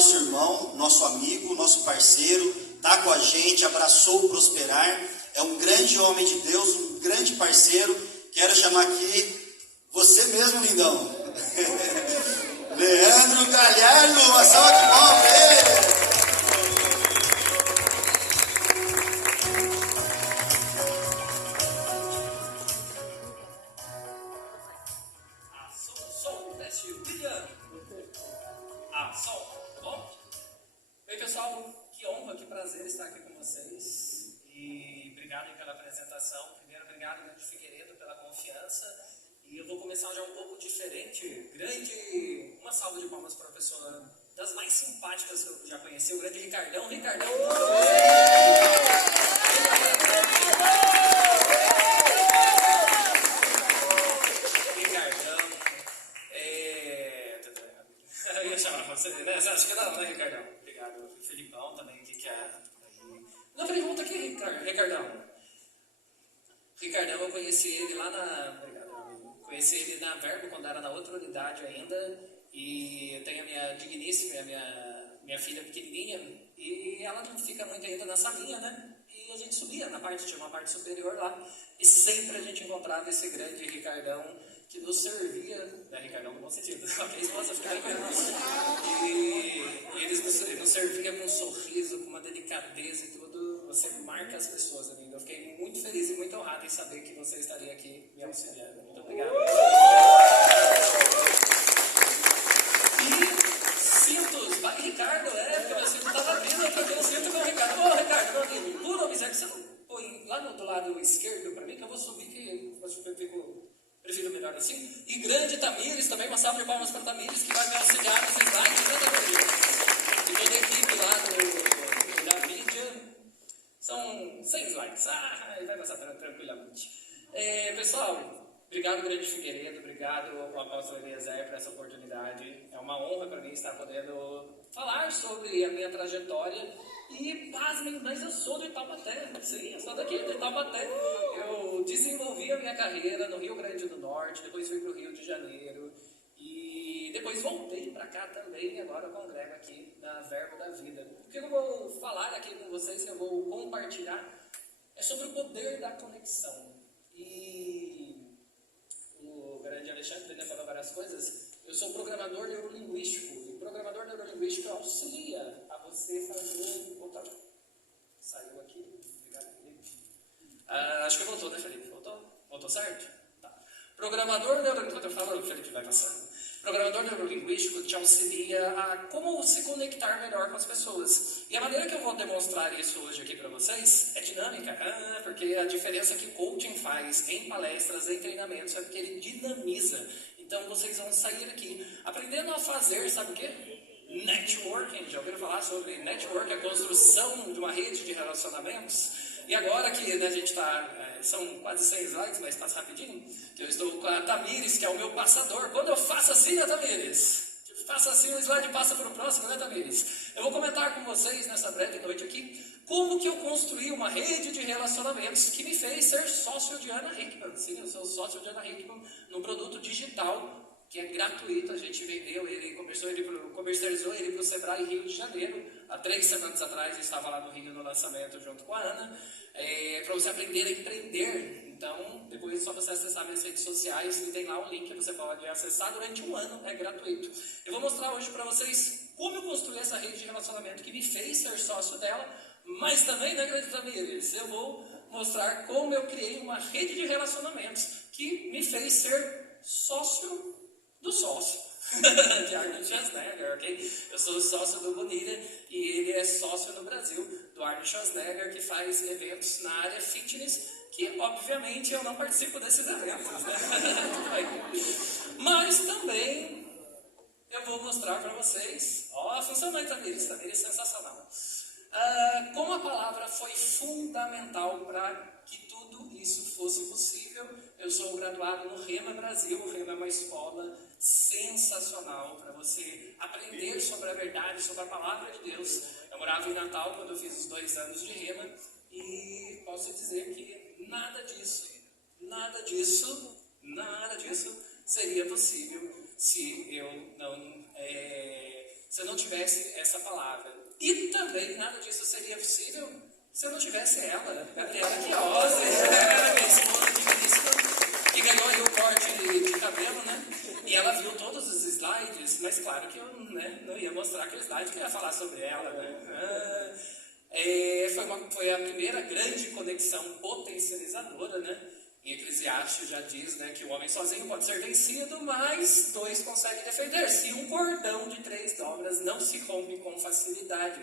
nosso irmão, nosso amigo, nosso parceiro, está com a gente, abraçou o Prosperar, é um grande homem de Deus, um grande parceiro. Quero chamar aqui você mesmo, lindão. Leandro Galhardo, uma salva de palmas para ele. Bom, oi pessoal, que honra, que prazer estar aqui com vocês e obrigado pela apresentação. Primeiro, obrigado, Grande Figueiredo, pela confiança. E eu vou começar já um pouco diferente. Uma salva de palmas para a pessoa das mais simpáticas que eu já conheci, o grande Ricardão. Ricardão, eu ia chamar você, né? Você acha que não, né, Ricardão? Obrigado. Felipão também, que é. Não, peraí, volta aqui, Ricardão. Ricardão, eu conheci ele lá na. Obrigado, amigo. Conheci ele na Verbo, quando era na outra unidade ainda. E eu tenho a minha digníssima, minha filha pequenininha. E ela não fica muito ainda na salinha, né? E a gente subia na parte, tinha uma parte superior lá. E sempre a gente encontrava esse grande Ricardão que nos servia, né, Ricardão no bom sentido, ok, posso ficar e eles nos serviam com um sorriso, com uma delicadeza e tudo. Você marca as pessoas, amigo. Eu fiquei muito feliz e muito honrado em saber que você estaria aqui me auxiliando. Muito obrigado. E cintos, vai Ricardo, porque meu cinto estava abrindo, porque eu sinto com o Ricardo. Ô Ricardo, meu amigo, por obséquio, você não põe lá do lado esquerdo para mim, que eu vou subir, que eu fico... Prefiro melhor assim. E grande Tamires, também uma salva de palmas para Tamires, que vai me auxiliar nos slides, né, Tamires? E toda a equipe lá da mídia. São 100 slides. Vai passar tranquilamente. Pessoal, obrigado, Grande Figueiredo, obrigado ao apóstolo Eliezer por essa oportunidade. É uma honra para mim estar podendo falar sobre a minha trajetória. E, pasmem, mas eu sou de Taubaté, sim, eu sou daqui de Taubaté. Eu desenvolvi a minha carreira no Rio Grande do Norte, depois fui para o Rio de Janeiro e depois voltei para cá também. Agora eu congrego aqui na Verbo da Vida. O que eu vou falar aqui com vocês, que eu vou compartilhar, é sobre o poder da conexão. E o grande Alexandre falou várias coisas. Eu sou programador neurolinguístico, e o programador neurolinguístico auxilia a você fazer... Opa, saiu aqui, obrigado, Felipe. Acho que voltou, né, Felipe? Voltou certo? Tá. Programador neurolinguístico, enquanto eu falo, o Felipe vai passando. Programador neurolinguístico te auxilia a como se conectar melhor com as pessoas. E a maneira que eu vou demonstrar isso hoje aqui para vocês é dinâmica, porque a diferença que coaching faz em palestras, em treinamentos, é porque ele dinamiza. Então vocês vão sair aqui aprendendo a fazer, sabe o quê? Networking. Já ouviram falar sobre networking, a construção de uma rede de relacionamentos? E agora que, né, a gente está, são quase 100 slides, mas passa rapidinho, que eu estou com a Tamires, que é o meu passador. Quando eu faço assim, né, Tamires? Faço assim, o slide passa para o próximo, né, Tamires? Eu vou comentar com vocês nessa breve noite aqui como que eu construí uma rede de relacionamentos que me fez ser sócio de Ana Hickman. Sim, eu sou sócio de Ana Hickman num produto digital que é gratuito. A gente vendeu ele, comercializou ele para o Sebrae Rio de Janeiro. Há 3 semanas atrás eu estava lá no Rio no lançamento junto com a Ana, para você aprender a empreender. Então, depois é só você acessar minhas redes sociais e tem lá um link que você pode acessar durante 1 ano, é gratuito. Eu vou mostrar hoje para vocês como eu construí essa rede de relacionamento que me fez ser sócio dela, mas também, né, grande Tamires, eu vou mostrar como eu criei uma rede de relacionamentos que me fez ser sócio do sócio, de Arnold Schwarzenegger, ok? Eu sou sócio do Bonilha e ele é sócio no Brasil do Arnold Schwarzenegger, que faz eventos na área fitness, que obviamente eu não participo desses eventos, né? Mas também eu vou mostrar para vocês, funcionou, Tamires é sensacional, como a palavra foi fundamental para que tudo isso fosse possível. Eu sou graduado no Rema Brasil. O Rema é uma escola sensacional para você aprender sobre a verdade, sobre a palavra de Deus. Eu morava em Natal quando eu fiz os 2 anos de Rema e posso dizer que nada disso seria possível se eu não se eu não tivesse essa palavra. E também nada disso seria possível se eu não tivesse ela, Gabriela Chiose, minha esposa digníssima, que ganhou aí o corte de cabelo, né? E ela viu todos os slides, mas claro que eu, né, não ia mostrar aquele slide que eu ia falar sobre ela, né? Foi a primeira grande conexão potencializadora, né? Em Eclesiastes já diz, né, que o homem sozinho pode ser vencido, mas dois conseguem defender-se. Um cordão de 3 dobras não se rompe com facilidade.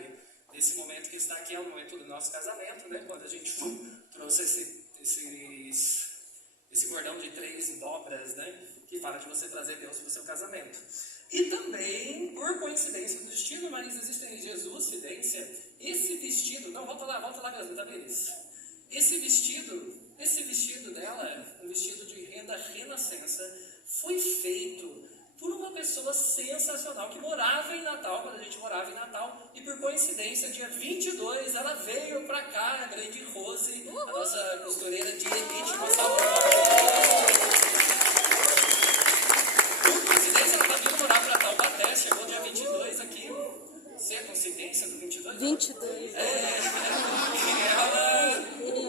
Nesse momento que está aqui é o momento do nosso casamento, né? Quando a gente trouxe esse cordão de 3 dobras, né? Que fala de você trazer Deus para o seu casamento. E também, por coincidência do destino, mas existe em Jesuscidência, esse vestido, não, volta lá mesmo, tá vendo isso? Esse vestido dela, um vestido de renda renascença, foi feito por uma pessoa sensacional que morava em Natal, quando a gente morava em Natal, e por coincidência, dia 22, ela veio pra cá, a grande Rose, a nossa costureira de elite, por coincidência, ela tá vindo morar pra Taubaté, chegou dia 22 aqui, se é coincidência do 22? 22.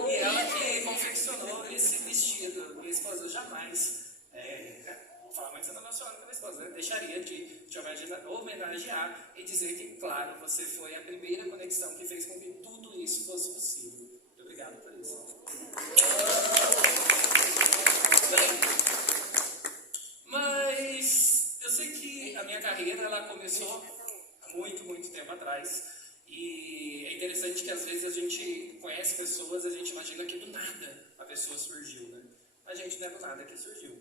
E ela que confeccionou esse vestido. Minha esposa jamais, vou falar mais ainda emocionada com a minha esposa, né? Deixaria de homenagear e dizer que, claro, você foi a primeira conexão que fez com que tudo isso fosse possível. Muito obrigado por isso. Bem, mas eu sei que a minha carreira ela começou há muito tempo atrás. E é interessante que às vezes a gente conhece pessoas, a gente imagina que do nada a pessoa surgiu, né? A gente não é do nada que surgiu.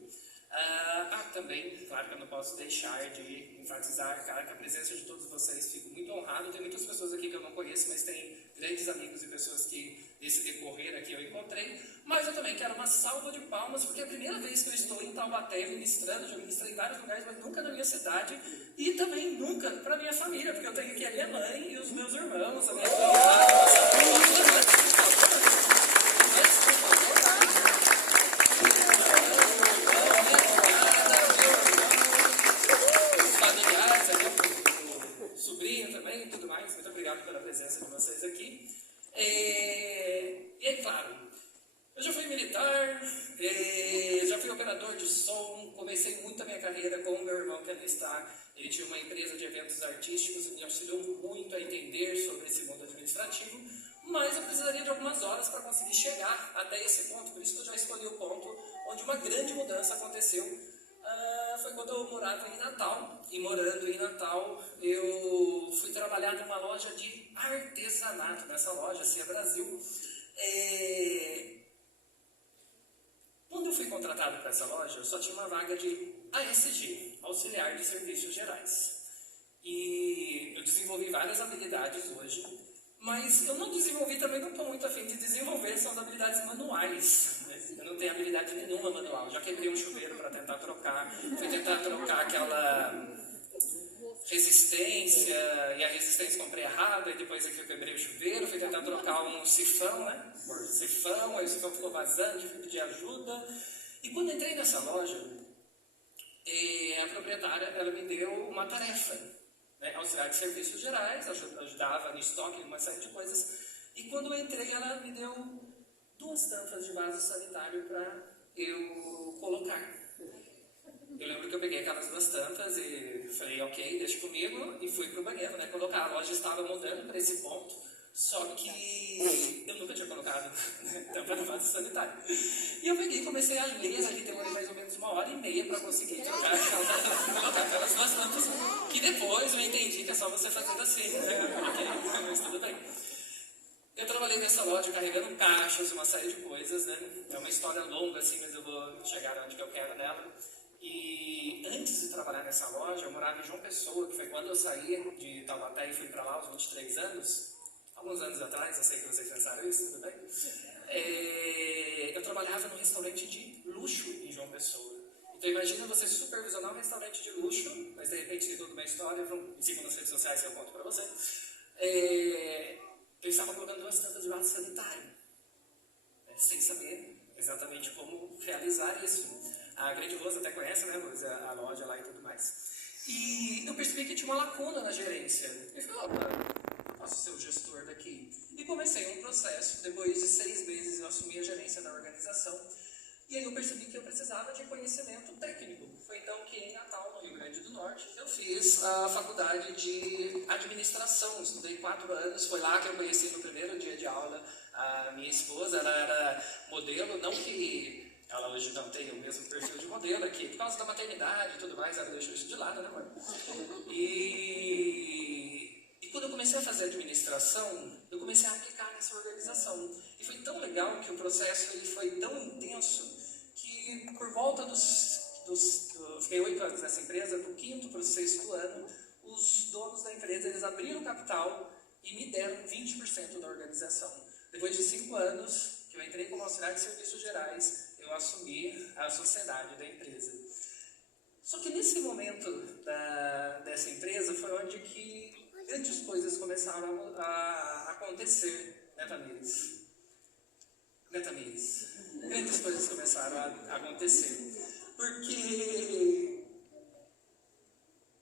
Também, claro que eu não posso deixar de enfatizar, cara, que a presença de todos vocês, fico muito honrado. Tem muitas pessoas aqui que eu não conheço, mas tem grandes amigos e pessoas que nesse decorrer aqui eu encontrei. Mas eu também quero uma salva de palmas, porque é a primeira vez que eu estou em Taubaté ministrando, já ministrei em vários lugares, mas nunca na minha cidade, e também nunca para minha família, porque eu tenho aqui a minha mãe e os meus irmãos, a minha sobrinho também e tudo mais. Muito obrigado pela presença de vocês aqui. E é claro, eu já fui militar, já fui operador de som, comecei muito a minha carreira com o meu irmão que ali está. Ele tinha uma empresa de eventos artísticos e me auxiliou muito a entender sobre esse mundo administrativo, mas eu precisaria de algumas horas para conseguir chegar até esse ponto, por isso que eu já escolhi o ponto onde uma grande mudança aconteceu. Foi quando eu morava em Natal, e morando em Natal, eu fui trabalhar numa loja de artesanato, nessa loja, Cia Brasil. Quando eu fui contratado para essa loja, eu só tinha uma vaga de ASG, Auxiliar de Serviços Gerais. E eu desenvolvi várias habilidades hoje, mas eu não desenvolvi, também não estou muito afim de desenvolver, são as habilidades manuais. Eu não tenho habilidade nenhuma manual, já quebrei um chuveiro para tentar trocar, fui tentar trocar aquela resistência, e a resistência comprei errado, e depois aqui eu quebrei o chuveiro, fui tentar trocar um sifão, né? Sifão, aí o sifão ficou vazando, fui pedir ajuda. E quando entrei nessa loja, a proprietária, ela me deu uma tarefa, né? Auxiliar de Serviços Gerais, ajudava no estoque, uma série de coisas. E quando eu entrei, ela me deu 2 tampas de vaso sanitário para eu colocar. Eu lembro que eu peguei aquelas 2 tampas e falei, ok, deixa comigo, e fui pro banheiro, né, colocar. A loja estava mudando para esse ponto, só que eu nunca tinha colocado, né, tampa de vaso sanitário. E eu peguei e comecei a ler ali, demorei mais ou menos 1h30 para conseguir colocar aquelas 2 tampas, que depois eu entendi que é só você fazendo assim, né, ok, mas tudo bem. Eu trabalhei nessa loja carregando caixas, uma série de coisas, né? É uma história longa assim, mas eu vou chegar onde que eu quero nela. E antes de trabalhar nessa loja, eu morava em João Pessoa, que foi quando eu saí de Taubaté e fui para lá aos 23 anos. Alguns anos atrás, eu sei que vocês pensaram isso, tudo bem? Eu trabalhava num restaurante de luxo em João Pessoa. Então imagina você supervisionar um restaurante de luxo, mas de repente tem toda uma história, em cima das redes sociais eu conto para você. Eu estava colocando 2 tampas de vaso sanitário, sem saber exatamente como realizar isso. A Grande Rosa até conhece, né, Rosa, a loja lá e tudo mais. E eu percebi que tinha uma lacuna na gerência. Eu falei, opa, eu posso ser o gestor daqui. E comecei um processo. Depois de 6 meses eu assumi a gerência da organização. E aí eu percebi que eu precisava de conhecimento técnico. Foi então que em Natal, no Rio Grande do Norte, eu fiz a faculdade de administração. Estudei 4 anos. Foi lá que eu conheci no primeiro dia de aula a minha esposa. Ela era modelo, não que ela hoje não tem o mesmo perfil de modelo aqui, por causa da maternidade e tudo mais, ela deixou isso de lado, né, mãe? E quando eu comecei a fazer administração, eu comecei a aplicar nessa organização. E foi tão legal que o processo ele foi tão intenso que por volta fiquei 8 anos nessa empresa, do 5º para o 6º ano, os donos da empresa eles abriram capital e me deram 20% da organização. Depois de 5 anos, que eu entrei como auxiliar de serviços gerais, eu assumi a sociedade da empresa. Só que nesse momento dessa empresa foi onde que grandes coisas começaram a acontecer, né, Tamires? Né, Tamires? Grandes coisas começaram a acontecer. Porque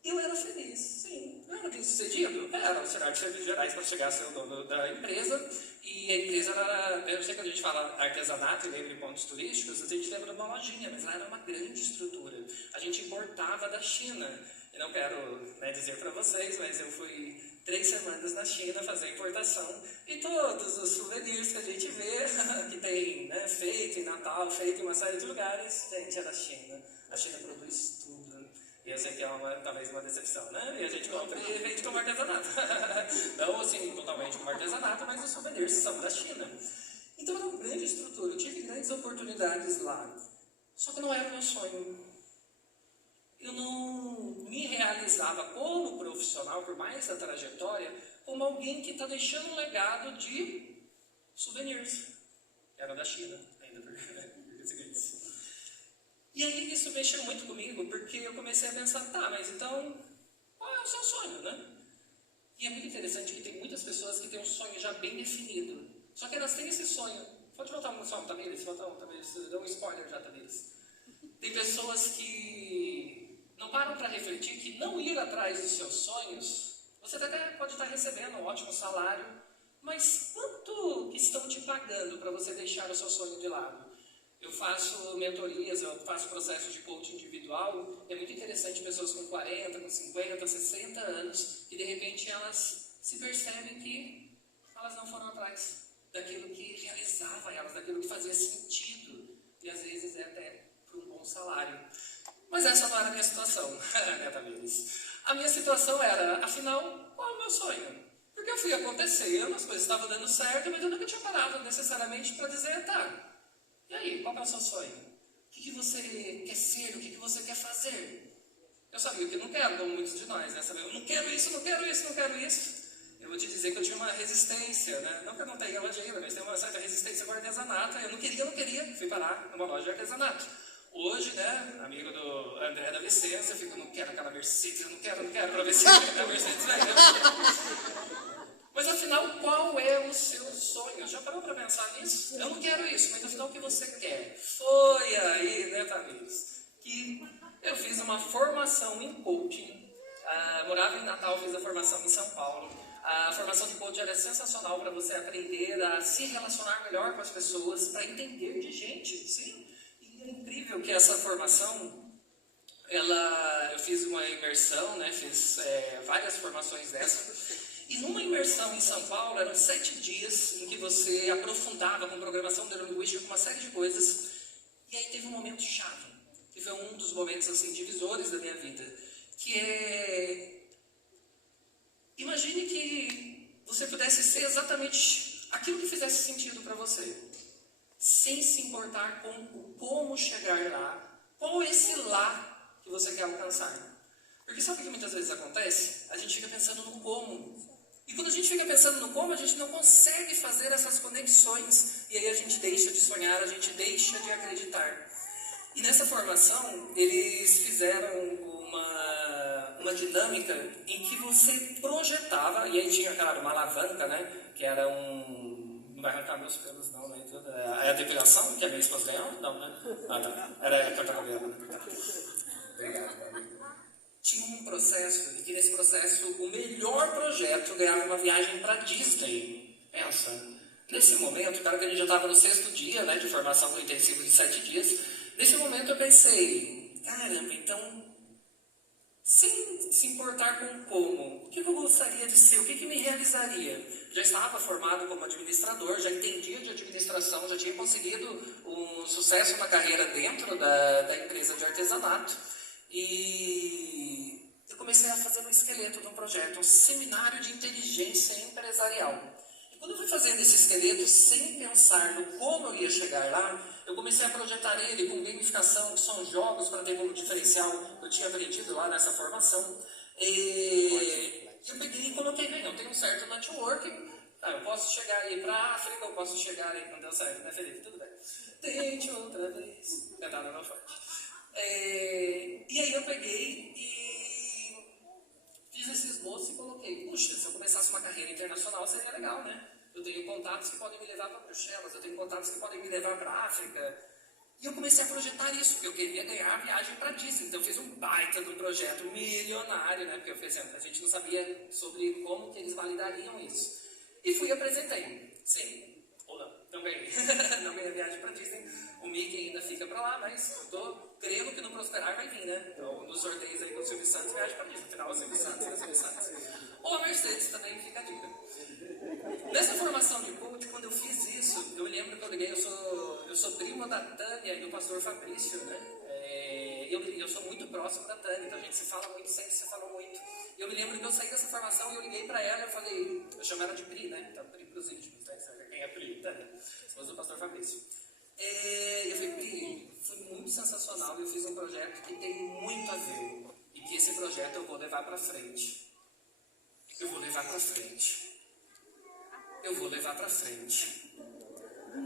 eu era feliz, sim. Eu era bem sucedido. Era auxiliar de serviços gerais para chegar a ser o dono da empresa. E a empresa era, eu sei que quando a gente fala artesanato e lembra de pontos turísticos, a gente lembra de uma lojinha, mas ela era uma grande estrutura. A gente importava da China. Eu não quero, né, dizer para vocês, mas eu fui 3 semanas na China fazer importação e todos os souvenirs que a gente vê, que tem, né, feito em Natal, feito em uma série de lugares, gente, é da China. A China produz tudo. E eu sei que é talvez uma decepção, né? E a gente compra e vende como artesanato. Não assim, totalmente como artesanato, mas os souvenirs são da China. Então era uma grande estrutura, eu tive grandes oportunidades lá. Só que não era o meu sonho. Eu não me realizava como profissional, por mais a trajetória, como alguém que está deixando um legado de souvenirs. Era da China, ainda por seguinte. E aí isso mexeu muito comigo, porque eu comecei a pensar, tá, mas então, qual é o seu sonho, né? E é muito interessante que tem muitas pessoas que têm um sonho já bem definido. Só que elas têm esse sonho. Pode voltar um som, Tamires? Dá um spoiler já, Tamires. Tem pessoas que não param para refletir que não ir atrás dos seus sonhos, você até pode estar recebendo um ótimo salário, mas quanto que estão te pagando para você deixar o seu sonho de lado? Eu faço mentorias, eu faço processos de coaching individual. É muito interessante pessoas com 40, com 50, 60 anos, que de repente elas se percebem que elas não foram atrás daquilo que realizava elas, daquilo que fazia sentido. E às vezes é até por um bom salário. Mas essa não era a minha situação, né, Tamires? A minha situação era, afinal, qual é o meu sonho? Porque eu fui acontecendo, as coisas estavam dando certo, mas eu nunca tinha parado necessariamente para dizer, tá, e aí, qual é o seu sonho? O que você quer ser? O que você quer fazer? Eu sabia que eu não quero, como muitos de nós, né? Eu não quero isso, não quero isso, não quero isso. Eu vou te dizer que eu tinha uma resistência, né? Não que eu não tenha hoje ainda, mas tem uma certa resistência com o artesanato. Eu não queria, fui parar numa loja de artesanato. Hoje, né, amigo do André da Vicência, eu fico, não quero aquela Mercedes, eu não quero para ver se a Mercedes vai. Mas afinal, qual é o seu sonho? Já parou para pensar nisso? Eu não quero isso, mas afinal o que você quer? Foi aí, né, Tamires, que eu fiz uma formação em coaching. Morava em Natal, fiz a formação em São Paulo. A formação de coaching era sensacional para você aprender a se relacionar melhor com as pessoas, para entender de gente, sim. E é incrível que essa formação, eu fiz uma imersão, né, fiz várias formações dessa. E numa imersão em São Paulo, eram 7 dias em que você aprofundava com programação neurolinguística, com uma série de coisas. E aí teve um momento chave, que foi um dos momentos assim, divisores da minha vida, que é... Imagine que você pudesse ser exatamente aquilo que fizesse sentido para você, sem se importar com o como chegar lá, qual esse lá que você quer alcançar. Porque sabe o que muitas vezes acontece? A gente fica pensando no como. E quando a gente fica pensando no como, a gente não consegue fazer essas conexões. E aí a gente deixa de sonhar, a gente deixa de acreditar. E nessa formação, eles fizeram uma dinâmica em que você projetava, e aí tinha, claro, uma alavanca, né? Que era não vai arrancar meus pelos, não, né? É a depilação que a minha esposa ganhou? Não, né? Ah, tá. Era cortar cabelo, né? Obrigado. tinha um processo, e que nesse processo o melhor projeto ganhava uma viagem para Disney. Pensa, nesse momento, claro que a gente já estava no 6º dia, né, de formação do intensivo de 7 dias, nesse momento eu pensei, caramba, então, sem se importar com como, o que eu gostaria de ser, o que me realizaria? Já estava formado como administrador, já entendia de administração, já tinha conseguido um sucesso na carreira dentro da empresa de artesanato. E eu comecei a fazer um esqueleto de um projeto, um seminário de inteligência empresarial. E quando eu fui fazendo esse esqueleto, sem pensar no como eu ia chegar lá, eu comecei a projetar ele com gamificação, que são jogos para ter como diferencial que eu tinha aprendido lá nessa formação. E eu peguei e coloquei, bem, eu tenho um certo networking, eu posso chegar aí para a África, eu posso chegar aí, não deu certo, né, Felipe? Tudo bem. Tente outra vez. Cantada não forte. E aí eu peguei e fiz esse esboço e coloquei, puxa, se eu começasse uma carreira internacional seria legal, né? Eu tenho contatos que podem me levar para Bruxelas, eu tenho contatos que podem me levar para a África. E eu comecei a projetar isso, porque eu queria ganhar a viagem para Disney. Então eu fiz um baita de um projeto milionário, né? Porque eu fiz, a gente não sabia sobre como que eles validariam isso. E fui e apresentei. Sim, ou não ganhei. Não ganhei a viagem para Disney. O Mickey ainda fica para lá, mas eu tô crendo que no Prosperar vai vir, né? Então, nos sorteios aí com o Silvio Santos, viagem para Disney. Afinal, o Silvio Santos, né? Silvio Santos. Ou a Mercedes também, fica a dica. Nessa formação de coach, quando eu fiz isso, eu lembro que eu liguei, eu sou primo da Tânia e do pastor Fabrício, né? Eu sou muito próximo da Tânia, então a gente se fala muito, sempre se falou muito. E eu me lembro que eu saí dessa formação e eu liguei pra ela e eu falei, eu chamo ela de Pri, né? Então, Pri pros íntimos, né? Sabe quem é Pri? Tânia, esposa do pastor Fabrício. Eu falei, Pri, foi muito sensacional, eu fiz um projeto que tem muito a ver e que esse projeto eu vou levar pra frente. Eu vou levar pra frente. Eu vou levar pra frente.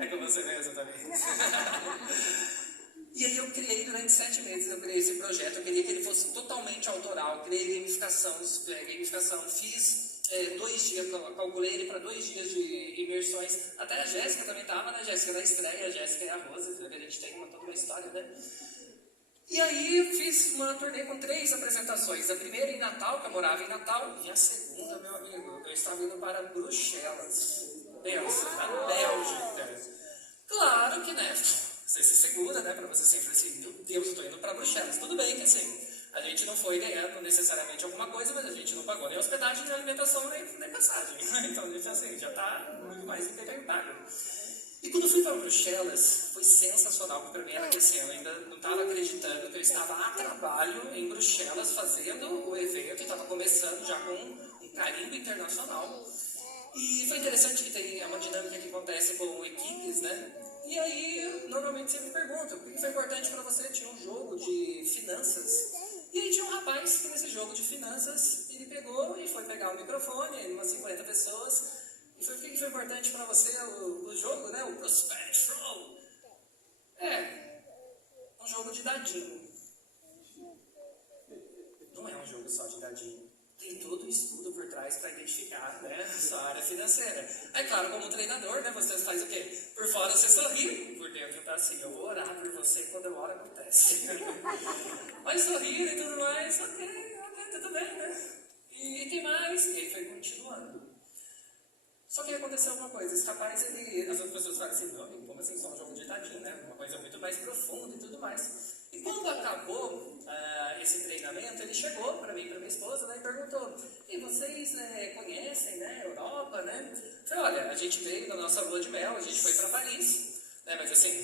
É com você mesmo também. E aí eu criei durante 7 meses, eu criei esse projeto, eu queria que ele fosse totalmente autoral, criei gamificação, fiz 2 dias, calculei ele para 2 dias de imersões. Até a Jéssica também estava, né? Jéssica da estreia, a Jéssica e a Rosa, que a gente tem toda uma história, né? E aí eu fiz uma turnê com 3 apresentações. A primeira em Natal, que eu morava em Natal, e a segunda, meu amigo, eu estava indo para Bruxelas. Pensa, na Bélgica. Claro que, né, você se segura, né, para você sempre assim, meu Deus, estou indo para Bruxelas. Tudo bem que assim, a gente não foi ganhando necessariamente alguma coisa, mas a gente não pagou nem hospedagem, nem alimentação, nem passagem. Então, assim, já está muito mais do que pago. E quando eu fui para Bruxelas, foi sensacional, porque para mim era que assim, eu ainda não estava acreditando que eu estava a trabalho em Bruxelas fazendo o evento, estava começando já com um carimbo internacional. E foi interessante que tem uma dinâmica que acontece com equipes, né? E aí, normalmente sempre perguntam, o que foi importante para você? Tinha um jogo de finanças. E aí tinha um rapaz que nesse jogo de finanças, ele pegou e foi pegar o microfone, umas 50 pessoas, e foi, o que foi importante para você o jogo, né? O Prospect Flow. Um jogo de dadinho. Não é um jogo só de dadinho. Tem todo o estudo por trás para identificar, né, a sua área financeira. Aí, claro, como treinador, né, você faz o quê? Por fora você sorri, por dentro tá assim, eu vou orar por você quando a hora acontece. Mas sorrir e tudo mais, ok, tudo bem, né? E que mais? E ele foi continuando. Só que aconteceu alguma coisa, esse rapaz, as outras pessoas falam assim, não, como assim, só um jogo de dadinho, né? Uma coisa muito mais profunda e tudo mais. E quando acabou esse treinamento, ele chegou para mim, para minha esposa, né, e perguntou, e vocês conhecem, né, Europa, né? Eu falei, olha, a gente veio na nossa lua de mel, a gente foi para Paris, né, mas assim,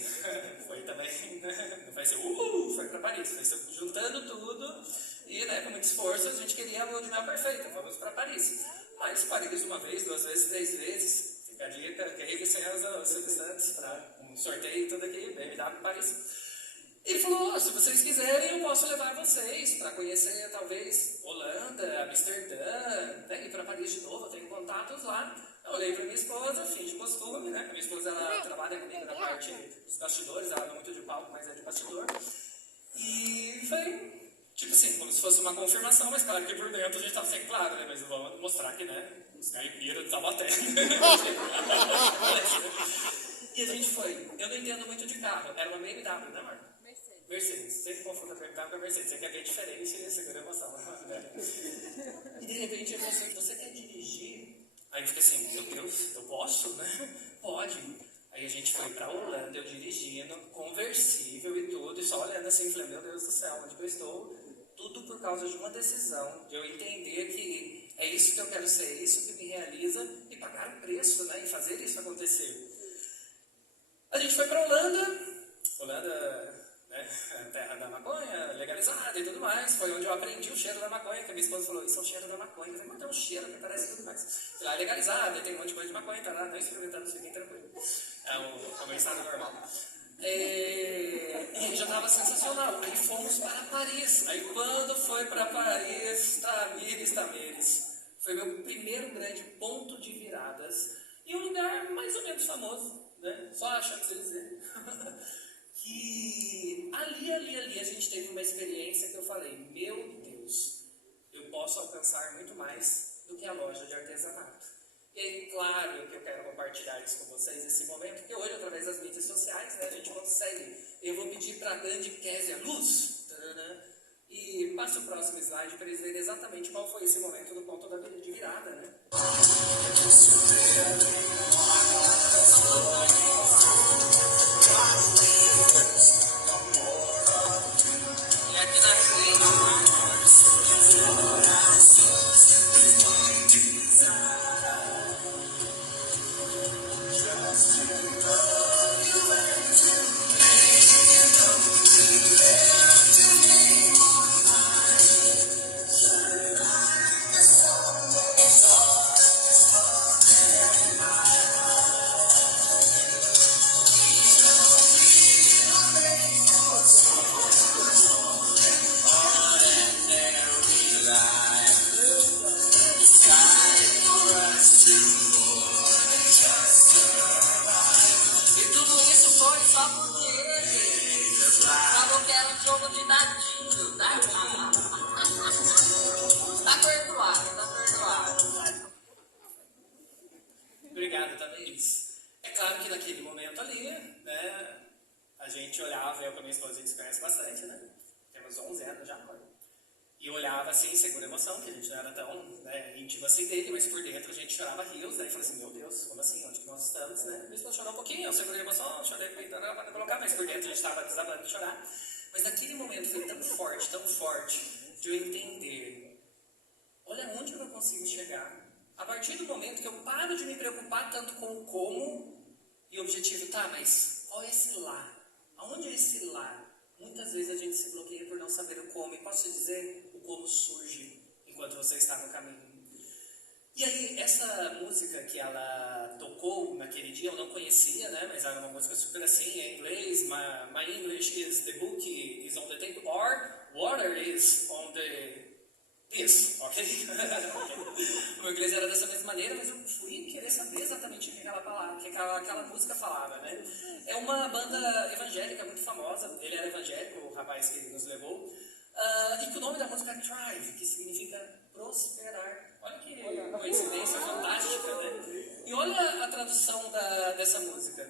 foi também, né, não vai ser, foi para Paris, foi juntando tudo, e né, com muito esforço, a gente queria a lua de mel perfeita, vamos para Paris. Mas Paris uma vez, 2 vezes, 3 vezes, fica a dica, que aí você usa os substantes para um sorteio e tudo aqui, BMW Paris. Ele falou, se vocês quiserem, eu posso levar vocês para conhecer, talvez, Holanda, Amsterdã, né, ir para Paris de novo, eu tenho contatos lá. Eu olhei para minha esposa, fim de costume, né, a minha esposa, ela trabalha comigo na parte dos bastidores, ela não é muito de palco, mas é de bastidor. E foi, tipo assim, como se fosse uma confirmação, mas claro que por dentro a gente estava sempre claro, né, mas vamos mostrar que, né, os caipiras do Taubaté. E a gente foi. Eu não entendo muito de carro, era uma BMW, né, Marco? Mercedes. Mercedes, sempre confundo a BMW com a Mercedes, é que é diferente e segura a emoção. E de repente ele falou assim, você quer dirigir? Aí eu fiquei assim, meu Deus, eu posso, né? Pode. Aí a gente foi pra Holanda, eu dirigindo, conversível e tudo, e só olhando assim, falei, meu Deus do céu, onde eu estou? Tudo por causa de uma decisão, de eu entender que é isso que eu quero ser, é isso que me realiza, e pagar o preço, né? E fazer isso acontecer. A gente foi pra Holanda, né, terra da maconha, legalizada e tudo mais. Foi onde eu aprendi o cheiro da maconha, que a minha esposa falou, isso é o cheiro da maconha. Eu falei, mas tem um cheiro que parece tudo mais. Lá é legalizada, tem um monte de coisa de maconha, tá lá, não experimentando, fiquem tranquilo. É o meu estado normal. E aí já estava sensacional. Aí fomos para Paris. Aí quando foi para Paris, Tamires, foi meu primeiro grande ponto de viradas. E um lugar mais ou menos famoso, né? Só acha que dizer. Que ali a gente teve uma experiência que eu falei, meu Deus, eu posso alcançar muito mais do que a loja de artesanato. E aí, claro que eu quero compartilhar isso com vocês nesse momento, porque hoje, através das mídias sociais, né, a gente consegue. Eu vou pedir para a grande Kézia Luz, e passe o próximo slide para eles verem exatamente qual foi esse momento do ponto de virada, né? E aqui na frente... Obrigado, Tamires. É claro que naquele momento ali, né, a gente olhava, eu com a minha esposa, a gente se conhece bastante, né? Temos 11 anos já agora. E olhava assim, segura emoção, que a gente não era tão, né, íntimo assim dele, mas por dentro a gente chorava rios, daí falei assim, meu Deus, como assim, onde que nós estamos, né? Minha esposa chorou um pouquinho, eu segurei a emoção, chorei para colocar, mas por dentro a gente estava desabando de chorar. Mas naquele momento foi tão forte, de eu entender, olha onde eu consigo chegar. A partir do momento que eu paro de me preocupar tanto com o como e o objetivo, tá, mas qual é esse lá? Aonde é esse lá? Muitas vezes a gente se bloqueia por não saber o como. E posso dizer, o como surge enquanto você está no caminho. E aí, essa música que ela tocou naquele dia, eu não conhecia, né? Mas era uma música super assim, em inglês. My English is the book is on the table, or water is on the... Isso, ok? O meu inglês era dessa mesma maneira, mas eu fui querer saber exatamente o que aquela música falava, né? É uma banda evangélica muito famosa, ele era evangélico, o rapaz que nos levou, e que o nome da música é Thrive, que significa prosperar. Olha que coincidência fantástica, né? E olha a tradução dessa música.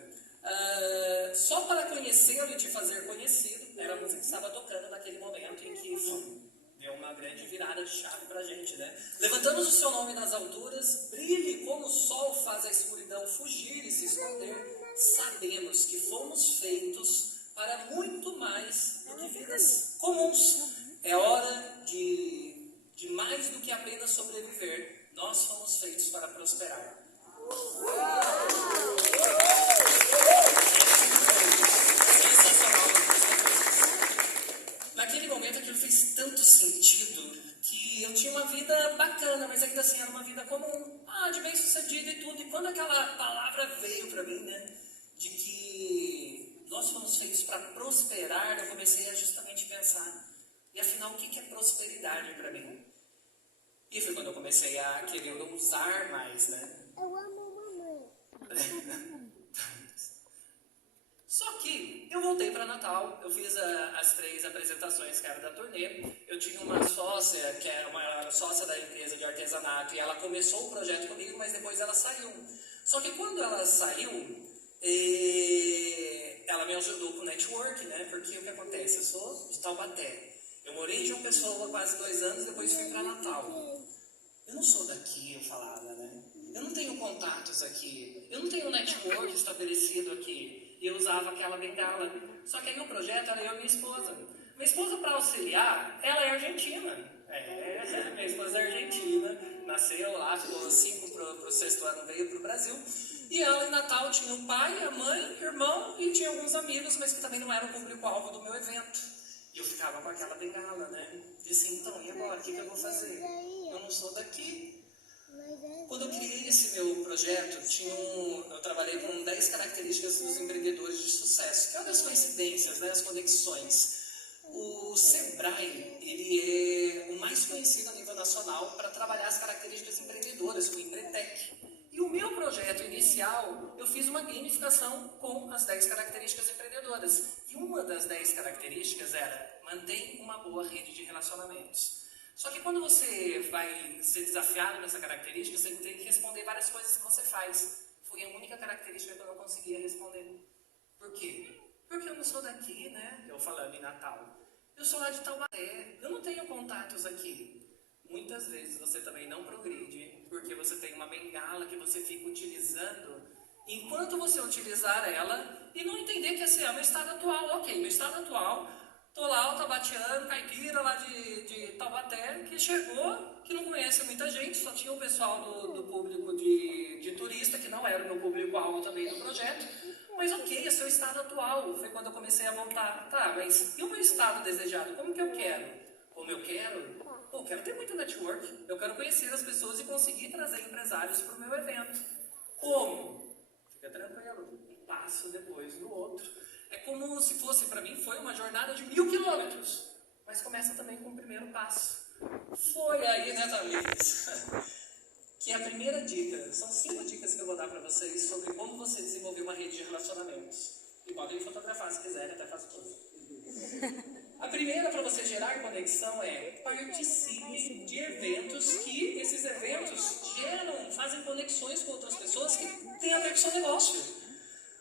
Só para conhecê-lo e te fazer conhecido, era a música que estava tocando naquele momento em que... deu uma grande virada de chave pra gente, né? Levantamos o seu nome nas alturas, brilhe como o sol faz a escuridão fugir e se esconder. Sabemos que fomos feitos para muito mais do que vidas comuns. É hora de mais do que apenas sobreviver. Nós fomos feitos para prosperar. Naquele momento aquilo fez tanto sentido que eu tinha uma vida bacana, mas ainda assim era uma vida comum, de bem sucedida e tudo. E quando aquela palavra veio para mim, né, de que nós fomos feitos para prosperar, eu comecei a justamente pensar, e afinal o que é prosperidade para mim? E foi quando eu comecei a querer usar mais, né? Eu amo mamãe. Só que eu voltei para Natal, eu fiz as 3 apresentações que era da turnê. Eu tinha uma sócia, que era uma sócia da empresa de artesanato, e ela começou o projeto comigo, mas depois ela saiu. Só que quando ela saiu, ela me ajudou com o network, né? Porque o que acontece? Eu sou de Taubaté. Eu morei em João Pessoa há quase 2 anos, depois fui para Natal. Eu não sou daqui, eu falava, né? Eu não tenho contatos aqui. Eu não tenho network estabelecido aqui. E eu usava aquela bengala. Só que aí o projeto era eu e minha esposa. Minha esposa, para auxiliar, ela é argentina. Minha esposa é argentina. Nasceu lá, ficou 5 para o 6º ano, veio para o Brasil. E ela em Natal tinha o pai, a mãe, o irmão e tinha alguns amigos, mas que também não eram o público-alvo do meu evento. E eu ficava com aquela bengala, né? Disse, então, e agora? O que eu vou fazer? Eu não sou daqui. Quando eu criei esse meu projeto, eu trabalhei com 10 características dos empreendedores de sucesso, que é uma das coincidências, né, as conexões. O Sebrae, ele é o mais conhecido a nível nacional para trabalhar as características empreendedoras, o Empretec. E o meu projeto inicial, eu fiz uma gamificação com as 10 características empreendedoras. E uma das 10 características era, mantenha uma boa rede de relacionamentos. Só que quando você vai ser desafiado nessa característica, você tem que responder várias coisas que você faz. Foi a única característica que eu não conseguia responder. Por quê? Porque eu não sou daqui, né? Eu falando em Natal. Eu sou lá de Taubaté. Eu não tenho contatos aqui. Muitas vezes você também não progride, porque você tem uma bengala que você fica utilizando. Enquanto você utilizar ela e não entender que assim, é o meu estado atual. Ok, meu estado atual... Tô lá, o tabatiano, caipira lá de Taubaté, que chegou, que não conhece muita gente, só tinha o pessoal do público de turista, que não era o meu público-alvo também do projeto. Mas ok, é seu estado atual. Foi quando eu comecei a voltar. Tá, mas e o meu estado desejado? Como que eu quero? Como eu quero? Eu quero ter muito network. Eu quero conhecer as pessoas e conseguir trazer empresários para o meu evento. Como? Fica tranquilo, um passo depois do outro. É como se fosse, para mim, foi uma jornada de 1000 quilômetros. Mas começa também com o primeiro passo. Foi aí, né, Tamires? Que é a primeira dica. São 5 dicas que eu vou dar para vocês sobre como você desenvolver uma rede de relacionamentos. E podem fotografar se quiserem, até faço tudo. A primeira para você gerar conexão é participe de eventos que esses eventos fazem conexões com outras pessoas que têm a ver com o seu negócio.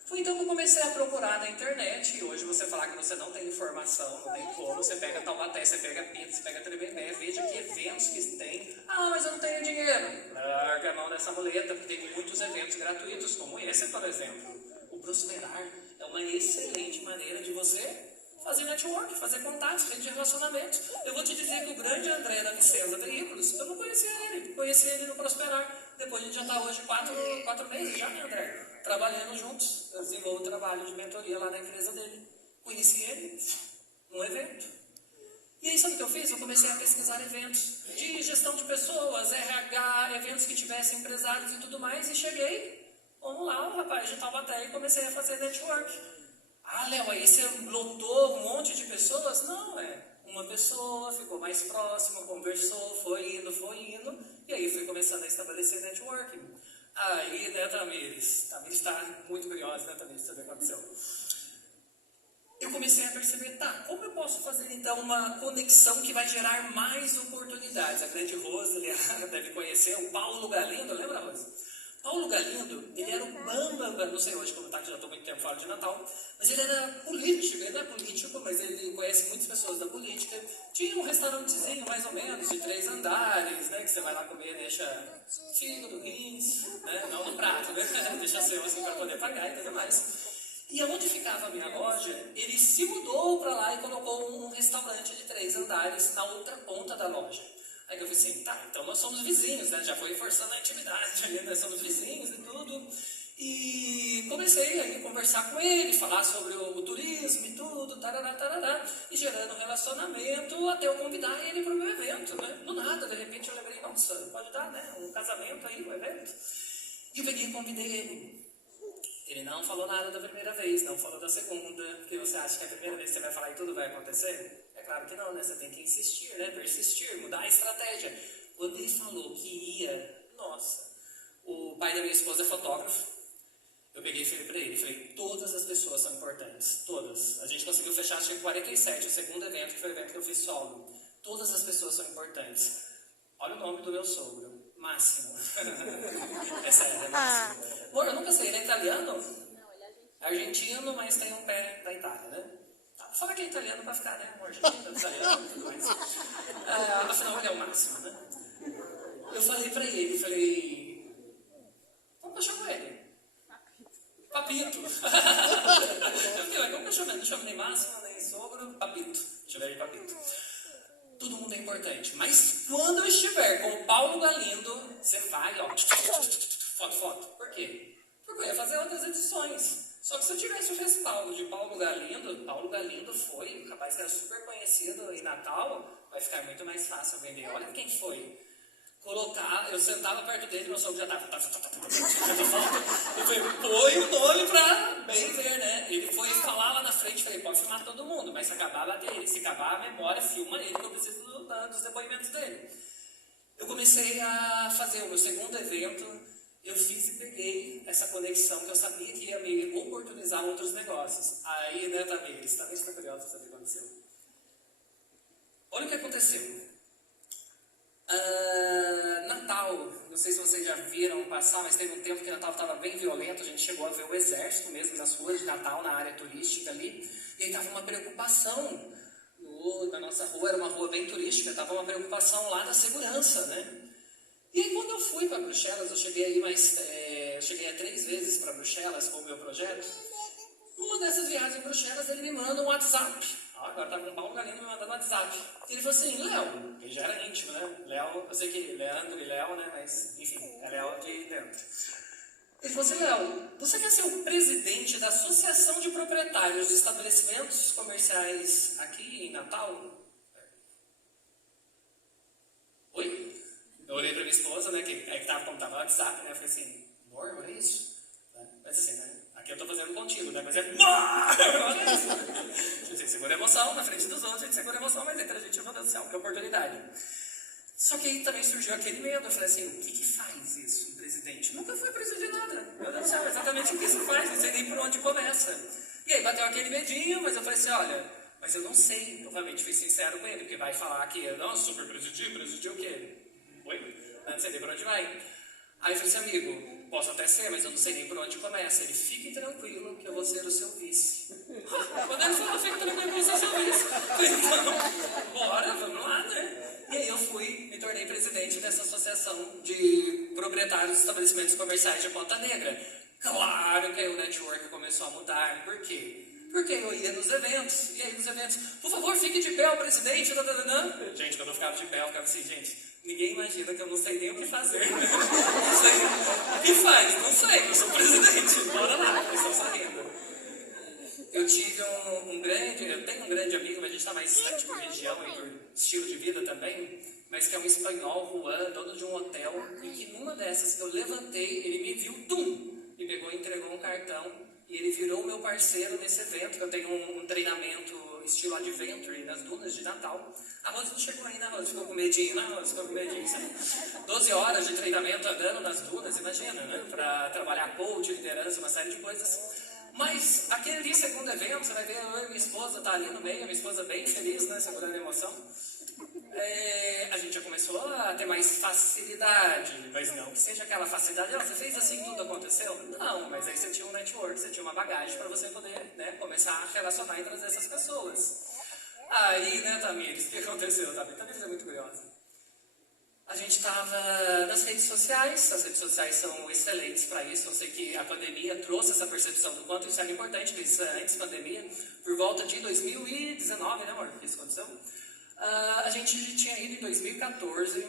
Foi então que eu comecei a procurar na internet, e hoje você falar que você não tem informação, não tem como, você pega Taubaté, você pega Pinto, você pega Tremembé, veja que eventos que tem. Ah, mas eu não tenho dinheiro. Larga a mão dessa muleta, porque tem muitos eventos gratuitos, como esse, por exemplo. O Prosperar é uma excelente maneira de você fazer network, fazer contatos, rede de relacionamentos. Eu vou te dizer que o grande André da Vicenza Veículos, eu não conhecia ele, conheci ele no Prosperar. Depois a gente já está hoje 4 meses já, né, André? Trabalhando juntos. Eu desenvolvo o trabalho de mentoria lá na empresa dele. Conheci ele num evento. E aí, sabe o que eu fiz? Eu comecei a pesquisar eventos de gestão de pessoas, RH, eventos que tivessem empresários e tudo mais, e cheguei, vamos lá, um rapaz de Taubaté, e comecei a fazer network. Ah, Léo, aí você lotou um monte de pessoas? Não, uma pessoa ficou mais próxima, conversou, foi indo, e aí fui começando a estabelecer networking. Aí, né, Tamires está muito curiosa, né, Tamires, saber o que aconteceu. Eu comecei a perceber, como eu posso fazer então uma conexão que vai gerar mais oportunidades? A grande Rose, ele deve conhecer, o Paulo Galindo, lembra, Rose? Paulo Galindo, ele era o bambambam, não sei hoje como está, que já estou muito tempo fora de Natal, mas ele era político, ele não é político, mas ele conhece muitas pessoas da política. Tinha um restaurantezinho, mais ou menos, de 3 andares, né, que você vai lá comer, deixa fígado, rins, né, não no prato, né, deixa seu assim para poder pagar e tudo mais. E onde ficava a minha loja, ele se mudou para lá e colocou um restaurante de 3 andares na outra ponta da loja. Aí eu falei assim, então nós somos vizinhos, né? Já foi reforçando a intimidade ali, nós somos vizinhos e tudo. E comecei a conversar com ele, falar sobre o turismo e tudo, tarará, e gerando um relacionamento até eu convidar ele para o meu evento, né? Do nada, de repente eu lembrei, nossa, pode dar, né? Um casamento aí, um evento. E eu peguei e convidei ele. Ele não falou nada da primeira vez, não falou da segunda, porque você acha que a primeira vez que você vai falar e tudo vai acontecer? É claro que não, né? Você tem que insistir, né? Persistir, mudar a estratégia. Quando ele falou que ia, nossa, o pai da minha esposa é fotógrafo, eu peguei e falei pra ele, todas as pessoas são importantes, todas. A gente conseguiu fechar, acho que 47, o segundo evento, que foi o evento que eu fiz solo. Todas as pessoas são importantes. Olha o nome do meu sogro, Máximo. É sério, é Máximo. Amor, eu nunca sei, ele é italiano? Não, ele é argentino. argentino, mas tem um pé da Itália, né? Fala que é italiano pra ficar, né? Um argentino, italiano, tudo mais. Afinal, ele é o máximo, né? Eu falei pra ele, como eu chamo ele? Papito. Eu falei, como eu chamo ele? Não chamo nem Máximo, nem sogro, Papito. Chamei ele Papito. Todo mundo é importante, mas quando eu estiver com o Paulo Galindo, você vai, ó, foto. Por quê? Porque eu ia fazer outras edições. Só que se eu tivesse o respaldo de Paulo Galindo foi, um rapaz que era super conhecido em Natal, vai ficar muito mais fácil vender. Olha quem foi. Eu sentava perto dele, meu sogro já estava. Eu falei, põe o nome pra bem ver, né? Ele foi falar lá na frente, falei, pode filmar todo mundo, mas se acabar a bateria, se acabar a memória, filma ele, que eu preciso dos depoimentos dele. Eu comecei a fazer o meu segundo evento, eu fiz e peguei essa conexão que eu sabia que ia me oportunizar outros negócios. Aí, né, Tamires, talvez está curioso para saber o que aconteceu. Olha o que aconteceu. Natal, não sei se vocês já viram passar, mas teve um tempo que Natal estava bem violento, a gente chegou a ver o exército mesmo nas ruas de Natal, na área turística ali, e aí estava uma preocupação, na nossa rua, era uma rua bem turística, estava uma preocupação lá da segurança, né? E aí quando eu fui para Bruxelas, eu cheguei a 3 vezes para Bruxelas com o meu projeto, numa dessas viagens em Bruxelas ele me manda um WhatsApp. Agora tá com o Paulo Galindo me mandando WhatsApp. E ele falou assim, Léo, que já era íntimo, né? Léo, eu sei que Leandro e Léo, né? Mas, enfim, é Léo de dentro. Ele falou assim, Léo, você quer ser o presidente da Associação de Proprietários de Estabelecimentos Comerciais aqui em Natal? Oi? Eu olhei pra minha esposa, né? Que tava no WhatsApp, né? Eu falei assim, amor, olha isso. Mas assim, né? Aqui eu tô fazendo contigo, né? Mas olha isso. A gente segura a emoção na frente dos outros, a gente segura a emoção, mas entre a gente, meu Deus do céu, que oportunidade. Só que aí também surgiu aquele medo. Eu falei assim, o que faz isso, um presidente? Nunca fui presidir nada. Meu Deus do céu, exatamente o que isso faz, não sei nem por onde começa. E aí bateu aquele medinho, mas eu falei assim, olha, mas eu não sei. Eu realmente fui sincero com ele, porque vai falar que, nossa, super presidir o quê? Oi? Não sei nem por onde vai. Aí eu falei assim, amigo, posso até ser, mas eu não sei nem por onde começa. Ele, fique tranquilo que eu vou ser o seu vice. Quando ele falou, fique tranquilo que eu vou ser o seu vice. Então, bora, vamos lá, né? E aí eu me tornei presidente dessa associação de proprietários de estabelecimentos comerciais de Ponta Negra. Claro que aí o network começou a mudar. Por quê? Porque eu ia nos eventos, e aí nos eventos, por favor, fique de pé, o presidente, Gente, quando eu ficava de pé, eu ficava assim, gente, ninguém imagina que eu não sei nem o que fazer. Não sei. O que faz? Não sei, eu sou presidente. Bora lá, eu estou sorrindo. Eu tenho um grande amigo, mas a gente está mais distante por região e por estilo de vida também, mas que é um espanhol, Juan, dono de um hotel, e que numa dessas eu levantei, ele me viu, me pegou e entregou um cartão. E ele virou meu parceiro nesse evento, que eu tenho um treinamento estilo Adventure nas dunas de Natal. A Rose não chegou ainda, Rose ficou com medinho, não, Rose ficou com medinho. 12 horas de treinamento andando nas dunas, imagina, né? Para trabalhar coach, liderança, uma série de coisas. Mas aquele segundo evento, você vai ver, eu e minha esposa tá ali no meio, a minha esposa bem feliz, né? Segurando a emoção. A gente já começou a ter mais facilidade, mas não que seja aquela facilidade, você fez assim, tudo aconteceu? Não, mas aí você tinha um network, você tinha uma bagagem para você poder, né, começar a relacionar e trazer essas pessoas. Aí, né, Tamires, o que aconteceu? Tamires é muito curiosa. A gente estava nas redes sociais, as redes sociais são excelentes para isso, eu sei que a pandemia trouxe essa percepção do quanto isso era importante, isso antes da pandemia, por volta de 2019, né, amor, que isso aconteceu? A gente tinha ido em 2014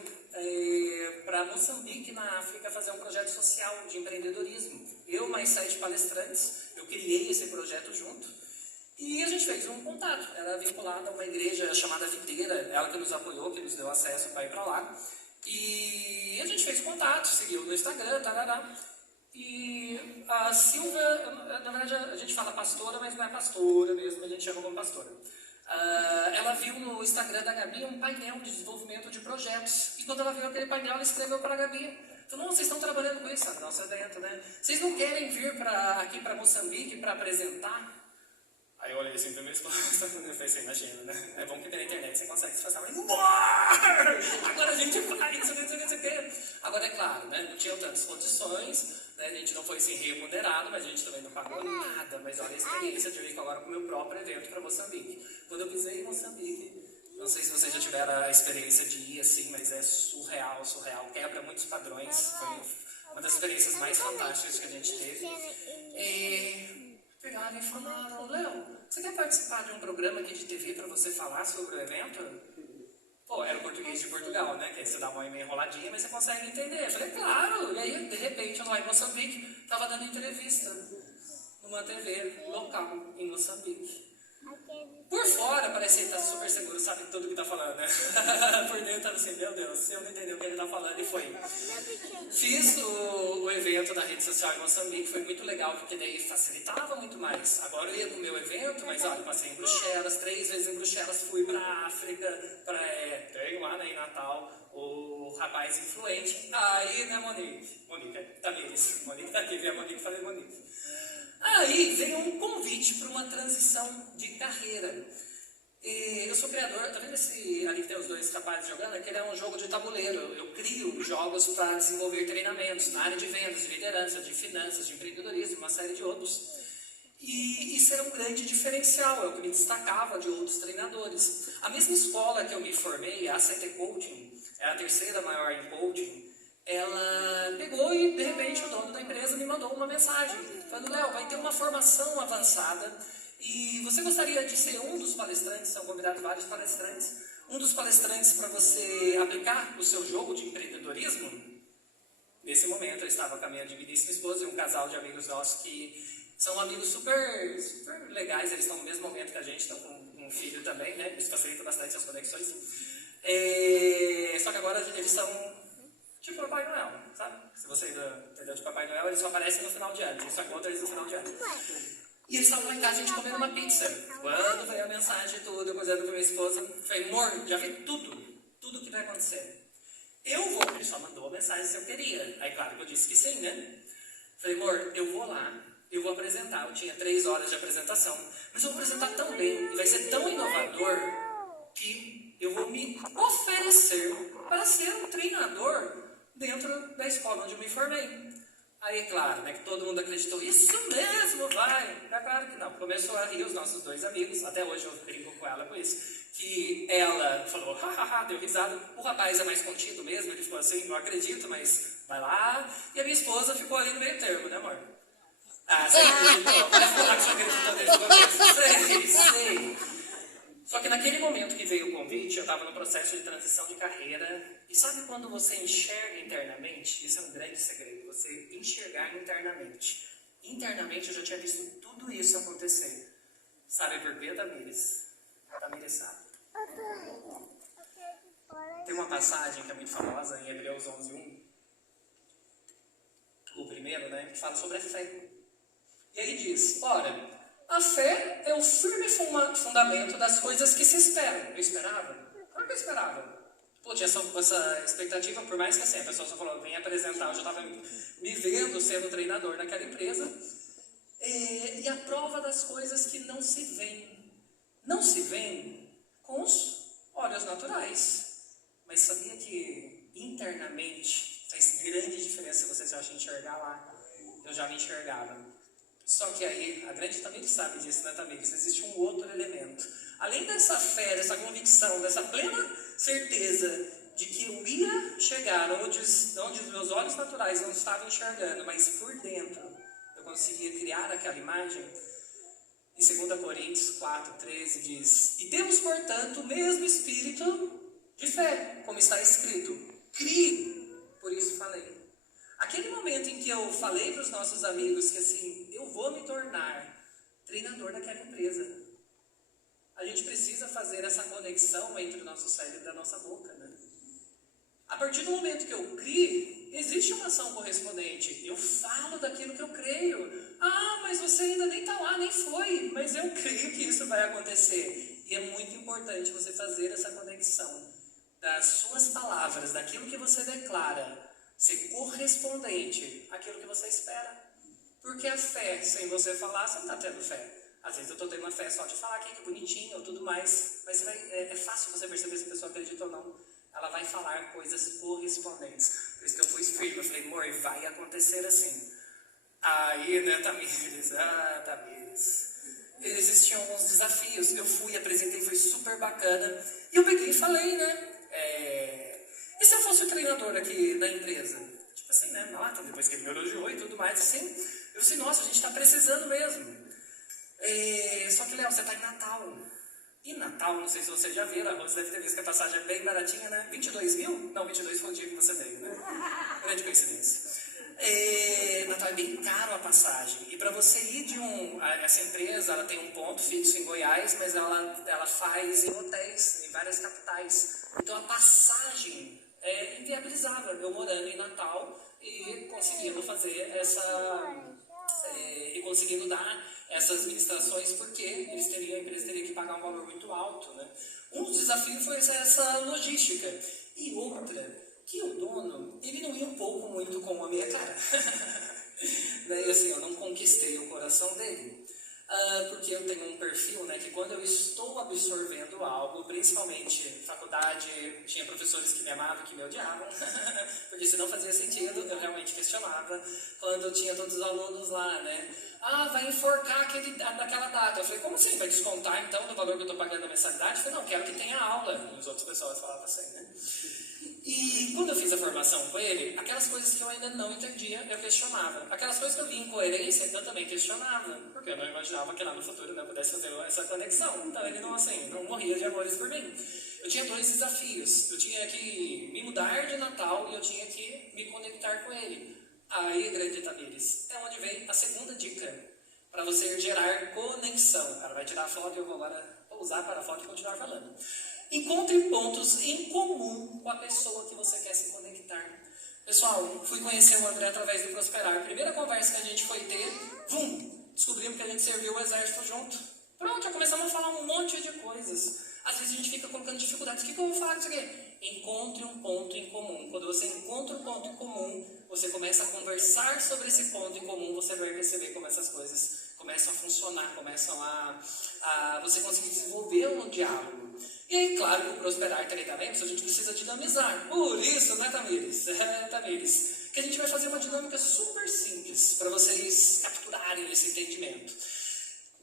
para Moçambique, na África, fazer um projeto social de empreendedorismo. Eu mais 7 palestrantes, eu criei esse projeto junto e a gente fez um contato. Era vinculado a uma igreja chamada Videira, ela que nos apoiou, que nos deu acesso para ir para lá. E a gente fez contato, seguiu no Instagram, tarará. E a Silvia, na verdade a gente fala pastora, mas não é pastora mesmo, a gente chama como pastora. Ela viu no Instagram da Gabi um painel de desenvolvimento de projetos. E quando ela viu aquele painel, ela escreveu para a Gabi. Falou, vocês estão trabalhando com isso? Nosso evento, né? Vocês não querem vir aqui para Moçambique para apresentar? Aí eu olhei assim pra minha esposa e pensei, imagina, né? É bom que pela internet você consegue se fazer, mas agora a gente vai, isso aqui. Agora é claro, né? Não tinham tantas condições, né? A gente não foi assim remunerado, mas a gente também não pagou nada. Mas olha a experiência de eu ir agora com o meu próprio evento para Moçambique. Quando eu pisei em Moçambique, não sei se vocês já tiveram a experiência de ir assim, mas é surreal, quebra muitos padrões. Foi uma das experiências mais fantásticas que a gente teve. Pegaram e falaram, Léo, você quer participar de um programa aqui de TV para você falar sobre o evento? Pô, era o português de Portugal, né? Que aí você dá uma meio enroladinha, mas você consegue entender. Eu falei, claro! E aí, de repente, eu lá em Moçambique, estava dando entrevista numa TV local em Moçambique. Por fora, parece que ele tá super seguro, sabe tudo que tá falando, né? Por dentro, tava assim, meu Deus, se eu não entender o que ele tá falando, e foi. Fiz o evento na rede social em Moçambique, foi muito legal, porque daí facilitava muito mais. Agora eu ia pro meu evento, mas olha, passei em Bruxelas, 3 vezes em Bruxelas, fui pra África, tem lá, né, em Natal, o rapaz influente. Aí, né, Monique Tamires, Monique tá aqui, vi a Monique, falei Monique. Aí veio um convite para uma transição de carreira. Eu sou criador, tá vendo esse ali que tem os dois rapazes jogando? Aquele é um jogo de tabuleiro. Eu crio jogos para desenvolver treinamentos na área de vendas, de liderança, de finanças, de empreendedorismo, uma série de outros. E isso era um grande diferencial, é o que me destacava de outros treinadores. A mesma escola que eu me formei, a ACT Coaching, é a terceira maior em coaching, ela pegou e, de repente, o dono da empresa me mandou uma mensagem, falando, Léo, vai ter uma formação avançada e você gostaria de ser um dos palestrantes, são convidados vários palestrantes, um dos palestrantes para você aplicar o seu jogo de empreendedorismo? Nesse momento, eu estava com a minha digníssima esposa e um casal de amigos nossos que são amigos super, super legais, eles estão no mesmo momento que a gente, estão com um filho também, né? Isso facilita bastante as conexões. Só que agora eles são tipo Papai Noel, sabe? Se você ainda entendeu de Papai Noel, eles só aparecem no final de ano. A gente só encontra eles no final de ano. E eles estavam lá em casa, a gente comendo uma pizza. Quando veio a mensagem e tudo, eu cozinhando com minha esposa, falei, amor, já vi tudo que vai acontecer. Ele só mandou a mensagem se eu queria. Aí, claro que eu disse que sim, né? Falei, amor, eu vou lá, eu vou apresentar. Eu tinha 3 horas de apresentação, mas eu vou apresentar tão bem, e vai ser tão inovador, que eu vou me oferecer para ser um treinador dentro da escola onde eu me formei. Aí, claro, né, que todo mundo acreditou, isso mesmo, vai. É claro que não. Começou a rir os nossos 2 amigos, até hoje eu brinco com ela com isso, que ela falou, hahaha, deu risada. O rapaz é mais contido mesmo, ele ficou assim, não acredito, mas vai lá. E a minha esposa ficou ali no meio termo, né, amor? Você acreditou? Vai falar que você acreditou desde o começo. Sei. Só que naquele momento que veio o convite, eu estava no processo de transição de carreira. E sabe quando você enxerga internamente? Isso é um grande segredo, você enxergar internamente. Internamente eu já tinha visto tudo isso acontecer. Sabe por quê, Tamires? Tamires sabe. Tem uma passagem que é muito famosa em Hebreus 11:1. O primeiro, né? Que fala sobre a fé. E aí diz, ora, a fé é o firme fundamento das coisas que se esperam. Eu esperava? Claro que eu esperava. Pô, tinha essa expectativa, por mais que assim, a pessoa só falou, vem apresentar, eu já estava me vendo sendo treinador naquela empresa. E a prova das coisas que não se veem. Não se veem com os olhos naturais. Mas sabia que internamente faz grande diferença se você se enxergar lá. Eu já me enxergava. Só que aí, a grande também sabe disso, né, também, que existe um outro elemento. Além dessa fé, dessa convicção, dessa plena certeza de que eu ia chegar onde os meus olhos naturais não estavam enxergando, mas por dentro eu conseguia criar aquela imagem, em 2 Coríntios 4:13 diz, e temos, portanto, o mesmo espírito de fé, como está escrito, crie, por isso falei. Aquele momento em que eu falei para os nossos amigos que assim, eu vou me tornar treinador daquela empresa. A gente precisa fazer essa conexão entre o nosso cérebro e a nossa boca, né? A partir do momento que eu crio, existe uma ação correspondente. Eu falo daquilo que eu creio. Ah, mas você ainda nem está lá, nem foi. Mas eu creio que isso vai acontecer. E é muito importante você fazer essa conexão das suas palavras, daquilo que você declara, ser correspondente àquilo que você espera. Porque a fé, sem você falar, você não está tendo fé. Às vezes eu estou tendo uma fé só de falar aqui, que bonitinho, tudo mais, mas é fácil você perceber se a pessoa acredita ou não. Ela vai falar coisas correspondentes. Por isso que eu fui firme, eu falei, amor, vai acontecer assim. Aí, né, Tamires, Tamires, existiam alguns desafios, eu fui, apresentei, foi super bacana, e eu peguei e falei, né, e se eu fosse o treinador aqui da empresa? Tipo assim, né, nota, depois que ele me elogiou e tudo mais, assim, eu disse, nossa, a gente está precisando mesmo. Só que, Léo, você está em Natal. E Natal, não sei se você já viu, a você deve ter visto que a passagem é bem baratinha, né? 22 mil? Não, 22 foi o dia que você veio, né? Grande coincidência. Natal é bem caro a passagem. E para você ir essa empresa, ela tem um ponto fixo em Goiás, mas ela faz em hotéis, em várias capitais. Então a passagem é inviabilizável. Eu morando em Natal e conseguindo fazer e conseguindo dar essas ministrações, porque a empresa teria que pagar um valor muito alto, né? Um dos desafios foi essa logística. E outra, que o dono, ele não ia um pouco muito com a minha cara. Daí assim, eu não conquistei o coração dele. Porque eu tenho um perfil, né, que quando eu estou absorvendo algo, principalmente faculdade, tinha professores que me amavam e que me odiavam, porque se não fazia sentido, eu realmente questionava. Quando eu tinha todos os alunos lá, né, vai enforcar daquela data. Eu falei, como assim? Vai descontar então do valor que eu estou pagando a mensalidade? Eu falei, não, quero que tenha aula. E os outros pessoas falavam assim, né. E quando eu fiz a formação com ele, aquelas coisas que eu ainda não entendia, eu questionava. Aquelas coisas que eu vi incoerência, eu também questionava. Porque eu não imaginava que lá no futuro eu pudesse fazer essa conexão. Então ele não morria de amores por mim. Eu tinha 2 desafios. Eu tinha que me mudar de Natal e eu tinha que me conectar com ele. Aí, grande Tamires, é onde vem a segunda dica. Para você gerar conexão. O cara vai tirar a foto e eu vou agora usar para a foto e continuar falando. Encontre pontos em comum com a pessoa que você quer se conectar. Pessoal, fui conhecer o André através do Prosperar. Primeira conversa que a gente foi ter, descobrimos que a gente serviu o exército junto. Pronto, já começamos a falar um monte de coisas. Às vezes a gente fica colocando dificuldades. O que eu vou falar disso aqui? Encontre um ponto em comum. Quando você encontra um ponto em comum, você começa a conversar sobre esse ponto em comum, você vai perceber como essas coisas começam a funcionar, começam a você conseguir desenvolver um diálogo. E aí, claro que o prosperar treinamentos a gente precisa dinamizar. Por isso, né, Tamires? Tamires, que a gente vai fazer uma dinâmica super simples para vocês capturarem esse entendimento.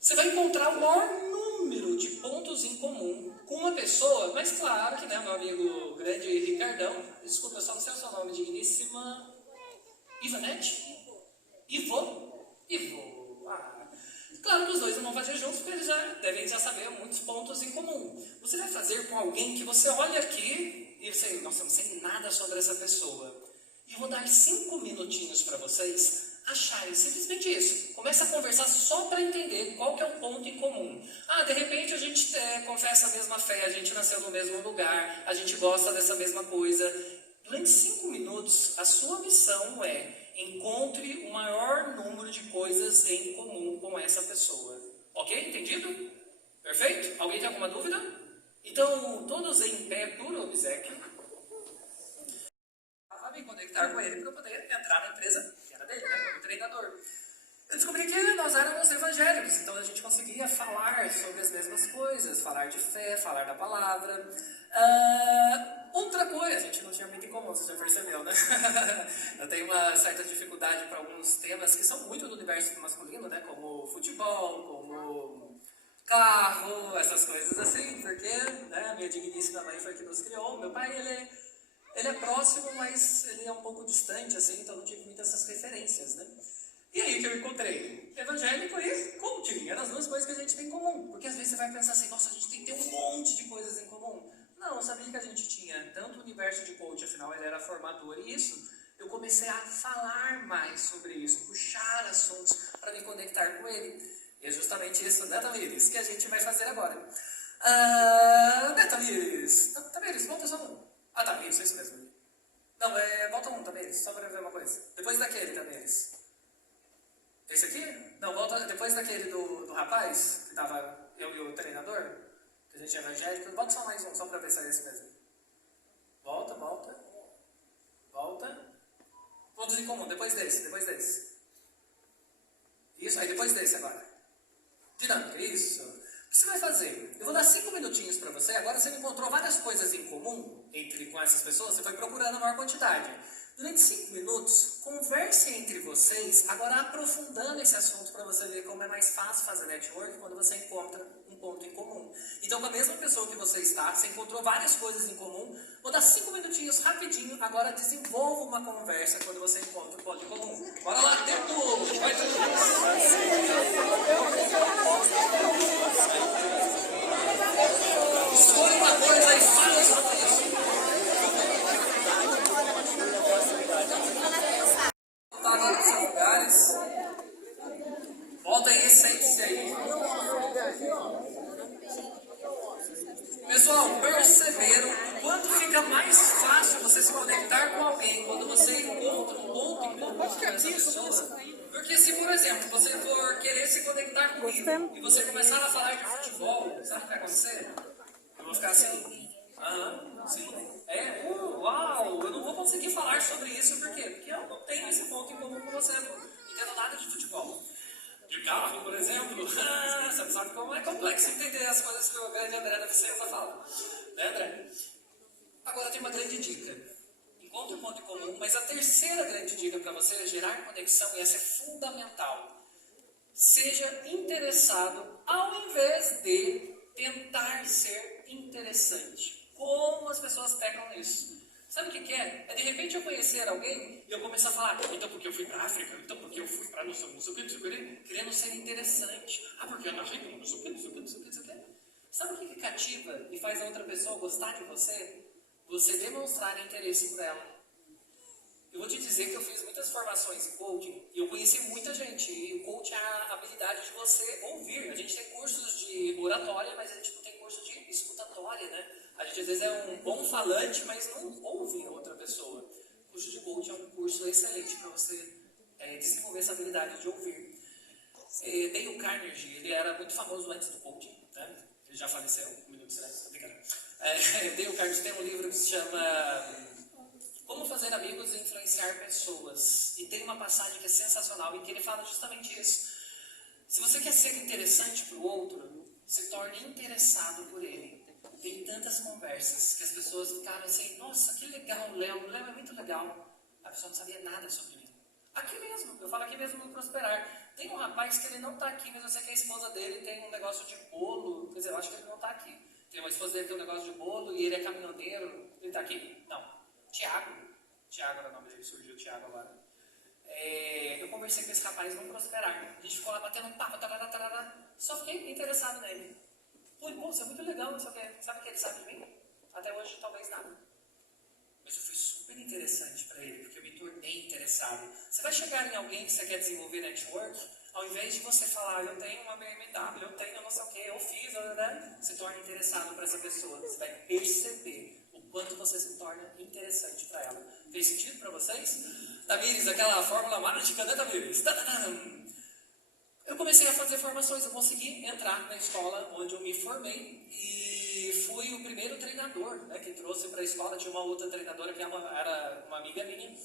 Você vai encontrar o maior número de pontos em comum com uma pessoa, mas claro que, né, meu amigo grande Ricardão, desculpa, eu só não sei o seu nome, digníssima Ivanete? Ivo. Claro que os dois não vão fazer juntos, porque eles devem saber muitos pontos em comum. Você vai fazer com alguém que você olha aqui e você, nossa, eu não sei nada sobre essa pessoa. E eu vou dar 5 minutinhos para vocês acharem simplesmente isso. Começa a conversar só para entender qual que é o ponto em comum. De repente a gente confessa a mesma fé, a gente nasceu no mesmo lugar, a gente gosta dessa mesma coisa. Durante 5 minutos, a sua missão é encontre o maior número de coisas em comum com essa pessoa. Ok? Entendido? Perfeito? Alguém tem alguma dúvida? Então, todos em pé por obséquio. Para me conectar com ele para eu poder entrar na empresa que era dele, né, como treinador. Eu descobri que nós éramos evangélicos, então a gente conseguia falar sobre as mesmas coisas, falar de fé, falar da palavra. Outra coisa, a gente não tinha muito em comum, você já percebeu, né? Eu tenho uma certa dificuldade para alguns temas que são muito do universo masculino, né? Como futebol, como carro, essas coisas assim, porque, né, a minha digníssima mãe foi que nos criou. Meu pai, ele é próximo, mas ele é um pouco distante, assim, então não tive muitas essas referências, né? E aí que eu encontrei evangélico e coaching. Eram as 2 coisas que a gente tem em comum. Porque às vezes você vai pensar assim, nossa, a gente tem que ter um monte de coisas em comum. Não, eu sabia que a gente tinha tanto o universo de coach, afinal ele era formador, e isso, eu comecei a falar mais sobre isso, puxar assuntos para me conectar com ele. E é justamente isso, né, Tamires, que a gente vai fazer agora. Né, Tamires? Tamires, volta só um. Tá, isso mesmo. Não, volta um, Tamires, só para ver uma coisa. Depois daquele, Tamires. Esse aqui? Não, volta depois daquele do rapaz, que tava eu e o treinador, que a gente é evangélico. Volta só mais um, só pra ver se é esse mesmo. Volta. Todos em comum, depois desse. Isso, aí depois desse agora. Dinâmica, isso. O que você vai fazer? Eu vou dar 5 minutinhos para você. Agora você encontrou várias coisas em comum com essas pessoas. Você foi procurando a maior quantidade. Durante 5 minutos, conversem entre vocês, agora aprofundando esse assunto para você ver como é mais fácil fazer network quando você encontra um ponto em comum. Então, com a mesma pessoa que você está, você encontrou várias coisas em comum, vou dar 5 minutinhos rapidinho, agora desenvolva uma conversa quando você encontra um ponto em comum. Bora lá, tempo! Vai todo escolha uma coisa e fala sobre isso. Agora nos seus lugares. Volta aí, sente-se aí. Pessoal, perceberam o quanto fica mais fácil você se conectar com alguém quando você encontra um ponto em comum com essa pessoa? Porque se, por exemplo, você for querer se conectar comigo e você começar a falar de futebol, sabe o que vai acontecer? Eu vou ficar assim, sim, uau, eu não vou conseguir falar sobre isso, por quê? Porque eu não tenho esse ponto em comum com você, não entendo nada de futebol. De carro, por exemplo, você não sabe como é complexo entender as coisas que o grande André da Vicença fala. Né, André? Agora tem uma grande dica. Encontre um ponto em comum, mas a terceira grande dica para você é gerar conexão, e essa é fundamental. Seja interessado ao invés de tentar ser interessante. Como as pessoas pecam nisso? Sabe o que é? É de repente eu conhecer alguém e eu começar a falar, então porque eu fui para a África, então porque eu fui para não sei o que, querendo ser interessante. Porque eu nasci com não sei o que. Sabe o que cativa e faz a outra pessoa gostar de você? Você demonstrar interesse por ela. Eu vou te dizer que eu fiz muitas formações em coaching e eu conheci muita gente. E o coaching é a habilidade de você ouvir. A gente tem cursos de oratória, mas a gente não tem curso de escutatória, né? A gente às vezes é um bom falante, mas não ouve a outra pessoa. O curso de coaching é um curso excelente para você desenvolver essa habilidade de ouvir. Dale Carnegie, ele era muito famoso antes do coaching, né? Ele já faleceu, um minuto de silêncio, obrigado. Dale Carnegie tem um livro que se chama Como Fazer Amigos e Influenciar Pessoas. E tem uma passagem que é sensacional, em que ele fala justamente isso. Se você quer ser interessante para o outro, se torne interessado por ele. Tem tantas conversas que as pessoas ficaram assim, nossa, que legal o Léo é muito legal. A pessoa não sabia nada sobre mim. Aqui mesmo, eu falo aqui mesmo no Prosperar. Tem um rapaz que ele não está aqui, mas eu sei que a esposa dele tem um negócio de bolo. Quer dizer, eu acho que ele não está aqui. Tem uma esposa dele que tem um negócio de bolo e ele é caminhoneiro. Ele está aqui? Não. Tiago era o nome dele, surgiu Tiago agora. Eu conversei com esse rapaz no Prosperar. A gente ficou lá batendo um papo, só fiquei interessado nele. Pô, você é muito legal, sabe o que ele sabe de mim? Até hoje, talvez nada. Mas eu fui super interessante para ele, porque eu me tornei interessado. Você vai chegar em alguém que você quer desenvolver network, ao invés de você falar, eu tenho uma BMW, eu tenho não sei o que, eu fiz, né? Se torne interessado para essa pessoa. Você vai perceber o quanto você se torna interessante para ela. Fez sentido para vocês? Tamires, aquela fórmula mágica, né, Tamires? Eu comecei a fazer formações, eu consegui entrar na escola onde eu me formei e fui o primeiro treinador, né, que trouxe para a escola. Tinha uma outra treinadora que era uma amiga minha.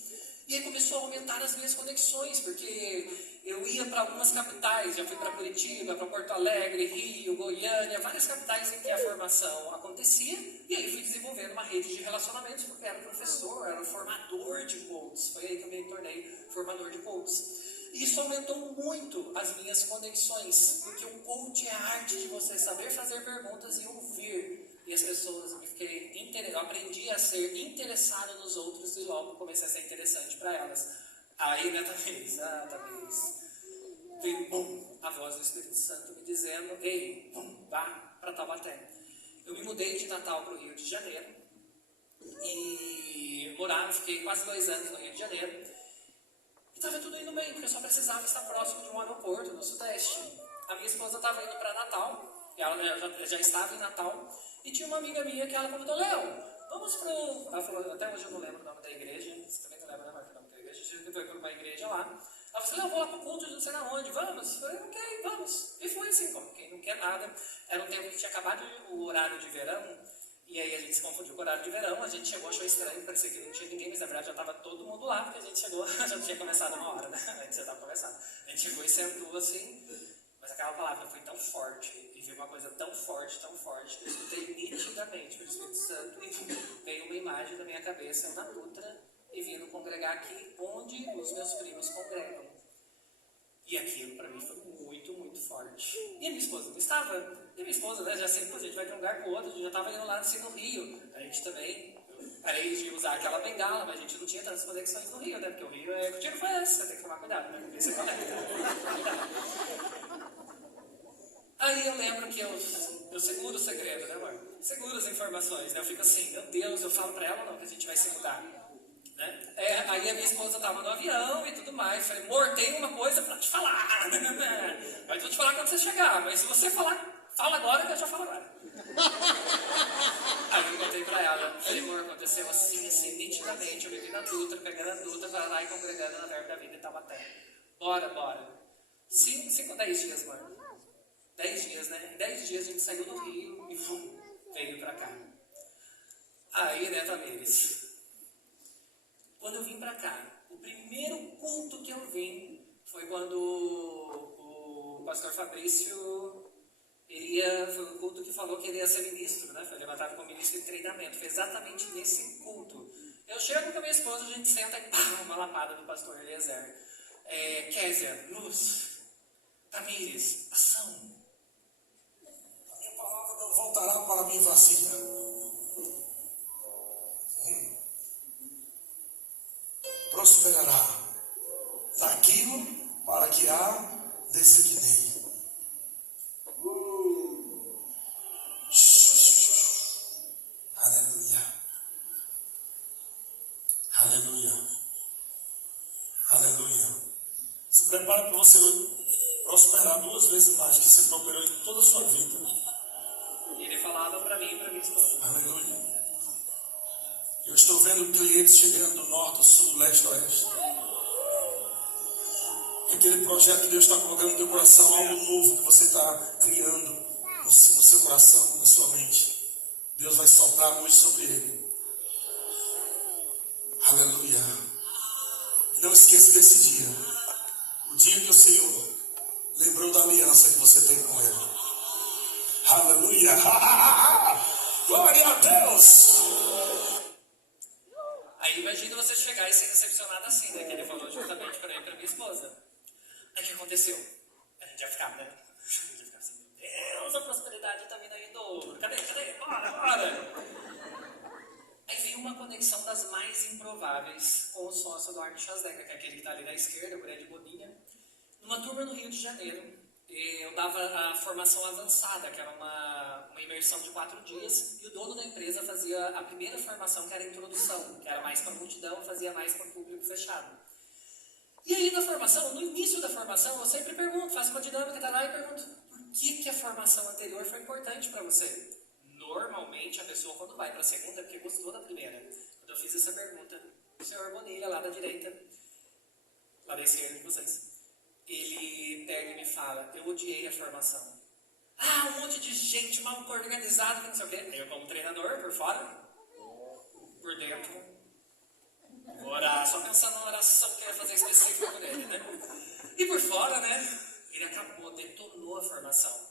E aí começou a aumentar as minhas conexões, porque eu ia para algumas capitais, já fui para Curitiba, para Porto Alegre, Rio, Goiânia, várias capitais em que a formação acontecia, e aí fui desenvolvendo uma rede de relacionamentos, porque era professor, era formador de coaches, foi aí que eu me tornei formador de coaches. E isso aumentou muito as minhas conexões, porque o coach é a arte de você saber fazer perguntas e ouvir. E as pessoas, eu aprendi a ser interessado nos outros e logo comecei a ser interessante para elas. Aí, né, Tamires? Veio, bum, a voz do Espírito Santo me dizendo, ei, vá para Taubaté. Eu me mudei de Natal para o Rio de Janeiro e fiquei quase 2 anos no Rio de Janeiro. E estava tudo indo bem, porque eu só precisava estar próximo de um aeroporto no Sudeste. A minha esposa estava indo para Natal, ela já estava em Natal, e tinha uma amiga minha que ela convidou, Léo, vamos pro... Ela falou, até hoje eu não lembro o nome da igreja, você também não lembra, né, Marco, o nome da igreja? A gente foi para uma igreja lá. Ela falou assim, Léo, vou lá pro culto de não sei aonde, vamos? Eu falei, ok, vamos. E foi assim, como quem não quer nada. Era um tempo que tinha acabado o horário de verão, e aí a gente se confundiu com o horário de verão, a gente chegou, achou estranho, parecia que não tinha ninguém, mas na verdade já estava todo mundo lá, porque a gente chegou, já tinha começado uma hora, né? Antes já estava começando. A gente chegou e sentou assim, mas aquela palavra foi tão forte, e vi uma coisa tão forte, que eu escutei nitidamente pelo Espírito Santo, e veio uma imagem na minha cabeça, eu na Dutra, e vindo congregar aqui onde os meus primos congregam. E aquilo para mim foi muito, muito forte. E a minha esposa não estava. E a minha esposa, né, já sempre, a gente vai de um lugar para o outro, a gente já estava indo lá assim no Rio. A gente também, eu parei de usar aquela bengala, mas a gente não tinha tantas conexões no Rio, né? Porque o Rio é, o tiro foi esse, você tem que tomar cuidado, né? Porque você conecta. Aí eu lembro que eu seguro o segredo, né, amor? Seguro as informações, né? Eu fico assim, meu Deus, eu falo para ela não, que a gente vai se mudar. Né? Aí a minha esposa estava no avião e tudo mais. Falei, amor, tem uma coisa para te falar. Mas vou te falar quando você chegar. Mas se você falar, fala agora que eu já falo agora. Aí eu contei para ela. Falei, amor, aconteceu assim, nitidamente. Eu vivi na Dutra, pegando a Dutra para lá e congregando na Verbo da Vida em Taubaté. Bora. 5 ou 10 dias, amor. 10 dias, né? Em 10 dias a gente saiu do Rio e veio para cá. Aí, né, Tamires? Quando eu vim para cá, o primeiro culto que eu vim foi quando o pastor Fabrício, foi um culto que falou que ele ia ser ministro, né? Foi levantado como ministro de treinamento. Foi exatamente nesse culto. Eu chego com a minha esposa, a gente senta e pá, uma lapada do pastor Eliezer. Kézia, luz, Tamires, ação. A minha palavra não voltará para mim vazia. Prosperará naquilo para que a designei. Aleluia. Aleluia. Aleluia. Se prepara para você prosperar 2 vezes mais que você prosperou em toda a sua vida. E ele falava para mim e para minha esposa. Aleluia. Eu estou vendo clientes chegando do norte, sul, leste, oeste. Aquele projeto que Deus está colocando no teu coração, algo novo que você está criando no seu coração, na sua mente. Deus vai soprar a luz sobre ele. Aleluia. Não esqueça desse dia. O dia que o Senhor lembrou da aliança que você tem com ele. Aleluia. Glória a Deus. Aí imagina você chegar e ser recepcionado assim, né? Que ele falou justamente para mim e para minha esposa. Aí o que aconteceu? A gente já ficava, né? A gente já ficava assim, meu Deus, a prosperidade está vindo aí em dobro. Cadê? Bora! Aí veio uma conexão das mais improváveis com o sócio do Arne Schwarzenegger, que é aquele que está ali na esquerda, o grande Boninha. Numa turma no Rio de Janeiro, eu dava a formação avançada, que era uma imersão de 4 dias, e o dono da empresa fazia a primeira formação, que era a introdução, que era mais para a multidão, fazia mais para o público fechado. E aí na formação, no início da formação, eu sempre pergunto, faço uma dinâmica, tá lá e pergunto, por que a formação anterior foi importante para você? Normalmente a pessoa quando vai para a segunda é porque gostou da primeira. Quando eu fiz essa pergunta, o senhor Bonilha, lá da direita, lá da esquerda de vocês, ele pega e me fala, eu odiei a formação. Um monte de gente mal organizada, que não sei o quê. Eu como treinador, por fora, por dentro, vou orar, só pensando na oração que eu ia fazer específica por ele, né? E por fora, né, ele acabou, detonou a formação.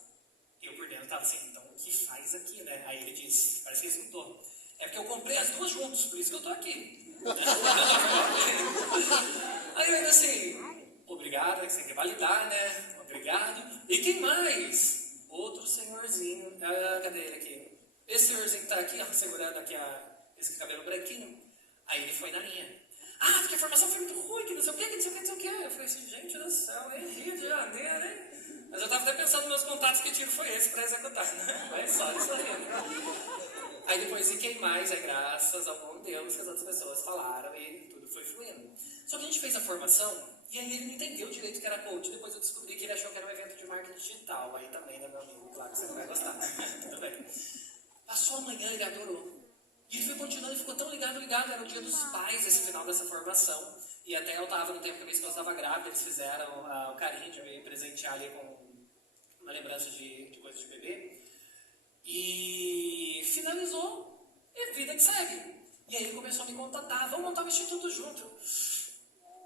Eu por dentro estava assim, então o que faz aqui, né? Aí ele disse, parece que ele escutou, é porque eu comprei as 2 juntos, por isso que eu estou aqui. Aí eu ainda assim, obrigado, que você tem que validar, né? Obrigado. E quem mais? Outro senhorzinho, cadê ele aqui? Esse senhorzinho que está aqui, ó, segurando aqui esse cabelo branquinho. Aí ele foi na linha. Porque a formação foi muito ruim, que não sei o quê, que não sei o quê, não sei o quê. Eu falei assim, gente do céu, hein? Rio de Janeiro, hein? Mas eu estava até pensando nos meus contatos, que tiro foi esse para executar, né? Mas só isso aí. Aí depois, e quem mais? Graças ao bom Deus que as outras pessoas falaram e tudo foi fluindo. Só que a gente fez a formação e aí ele não entendeu direito que era coach. Depois eu descobri que ele achou que era um evento de marketing digital. Aí também, né, meu amigo? Claro que você não vai gostar. Tudo bem. Passou a manhã, ele adorou. E ele foi continuando e ficou tão ligado. Era o dia dos pais, esse final dessa formação. E até eu estava no tempo que a minha esposa estava grávida, eles fizeram o carinho de me presentear ali com uma lembrança de coisa de bebê. E finalizou, e a vida que segue. E aí ele começou a me contatar, vamos montar um instituto junto.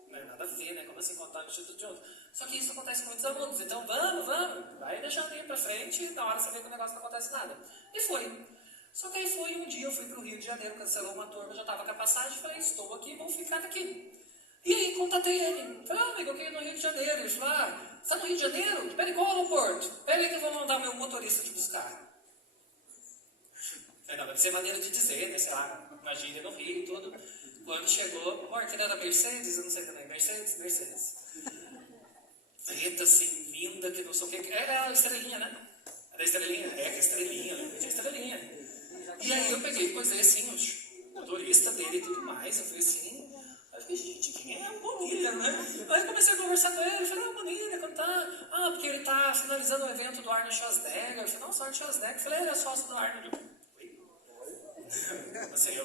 Não é nada a ver, né? Como assim montar um instituto junto? Só que isso acontece com muitos alunos. Então, vamos, vai deixando ir pra frente, na hora você vê que o negócio não acontece nada. E foi. Só que aí foi um dia, eu fui pro Rio de Janeiro, cancelou uma turma, já estava com a passagem, falei, estou aqui, vou ficar aqui. E aí, contatei ele. Falei, amigo, eu queria ir no Rio de Janeiro. Ele falou, você está no Rio de Janeiro? Peraí, qual aeroporto? Peraí que eu vou mandar meu motorista te buscar. Falei, não, deve ser maneira de dizer, né, sei lá, uma gíria no Rio e tudo. Quando chegou, amor, que era Mercedes, eu não sei também, Mercedes. Preta, assim, linda, que não sei o que. É a estrelinha, né? É da estrelinha? É, que é estrelinha, né? É a estrelinha. E aí eu peguei e coisei assim, o motorista dele e tudo mais. Eu falei assim, eu falei, gente, quem é a Bonilha, né? Aí eu comecei a conversar com ele, eu falei, Bonilha, como tá? Porque ele tá finalizando o evento do Arnold Schwarzenegger. Eu falei, nossa, Arnold Schwarzenegger. Eu falei, ele é sócio do Arnold. Assim,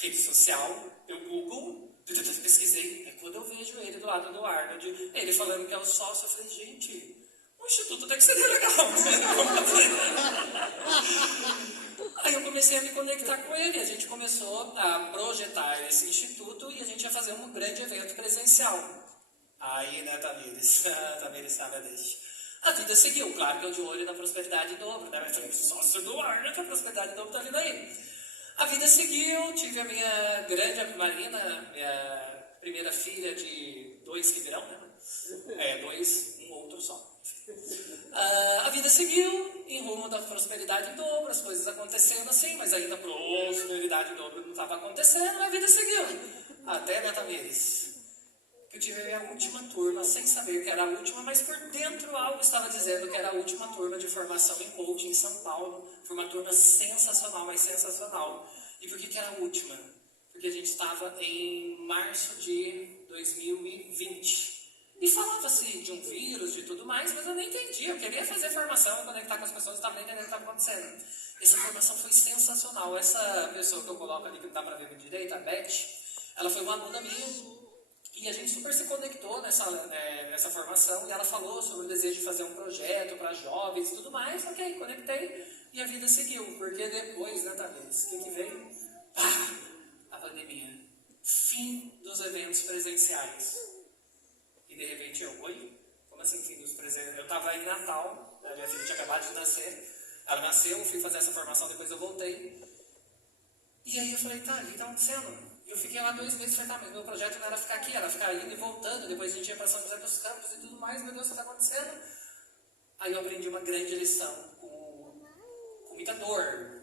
rede social, eu Google, pesquisei. Aí quando eu vejo ele do lado do Arnold, ele falando que é o sócio, eu falei, gente, o instituto até que seria legal, né? Aí eu comecei a me conectar com ele, a gente começou a projetar esse instituto e a gente ia fazer um grande evento presencial. Aí, né, Tamires? Tamires sabe a deixa. A vida seguiu, claro que eu de olho na prosperidade em dobro, né? Eu falei, sócio do Arnold, a prosperidade em dobro tá vindo aí. A vida seguiu, tive a minha grande Marina, minha primeira filha de 2 que virão, né? 2, um outro só. A vida seguiu em rumo da prosperidade em dobro, as coisas acontecendo assim, mas ainda a prosperidade em dobro não estava acontecendo, a vida seguiu. Até, né, Tamires? Que eu tive a minha última turma, sem saber que era a última, mas por dentro algo estava dizendo que era a última turma de formação em coaching em São Paulo. Foi uma turma sensacional, mas sensacional. E por que era a última? Porque a gente estava em março de 2020. E falava-se de um vírus, de tudo mais, mas eu nem entendia. Eu queria fazer formação, conectar com as pessoas, estava nem entendendo o que estava acontecendo. Essa formação foi sensacional. Essa pessoa que eu coloco ali, que não dá para ver muito direito, a Beth, ela foi uma aluna minha. E a gente super se conectou nessa formação e ela falou sobre o desejo de fazer um projeto para jovens e tudo mais. Ok, conectei e a vida seguiu. Porque depois, né, Tamires, o que veio? Pá! A pandemia. Fim dos eventos presenciais. E de repente oi? Como assim fim dos presenciais? Eu estava em Natal, a minha filha tinha acabado de nascer. Ela nasceu, fui fazer essa formação, depois eu voltei. E aí eu falei, tá, o que está acontecendo? Eu fiquei lá 2 meses, falei, tá, mas meu projeto não era ficar aqui, era ficar indo e voltando, depois a gente ia para São José dos Campos e tudo mais, meu Deus, o que está acontecendo? Aí eu aprendi uma grande lição com muita dor.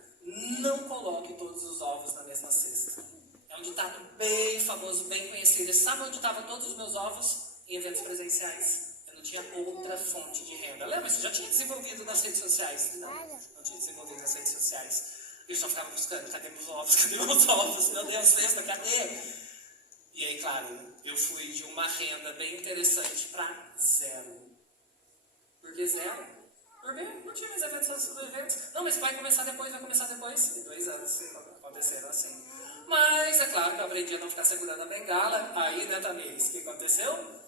Não coloque todos os ovos na mesma cesta. É um ditado bem famoso, bem conhecido. Sabe onde estavam todos os meus ovos? Em eventos presenciais. Eu não tinha outra fonte de renda. Lembra? Você já tinha desenvolvido nas redes sociais? Não tinha desenvolvido nas redes sociais. Eu só ficava buscando, cadê meus ovos? Cadê meus ovos? Meu Deus, cesta, cadê? E aí, claro, eu fui de uma renda bem interessante para 0. Por que 0? Porque não tinha mais eventos. Não, mas vai começar depois. E 2 anos aconteceram assim. Mas é claro que eu aprendi a não ficar segurando a bengala. Aí, né, Tamires, o que aconteceu?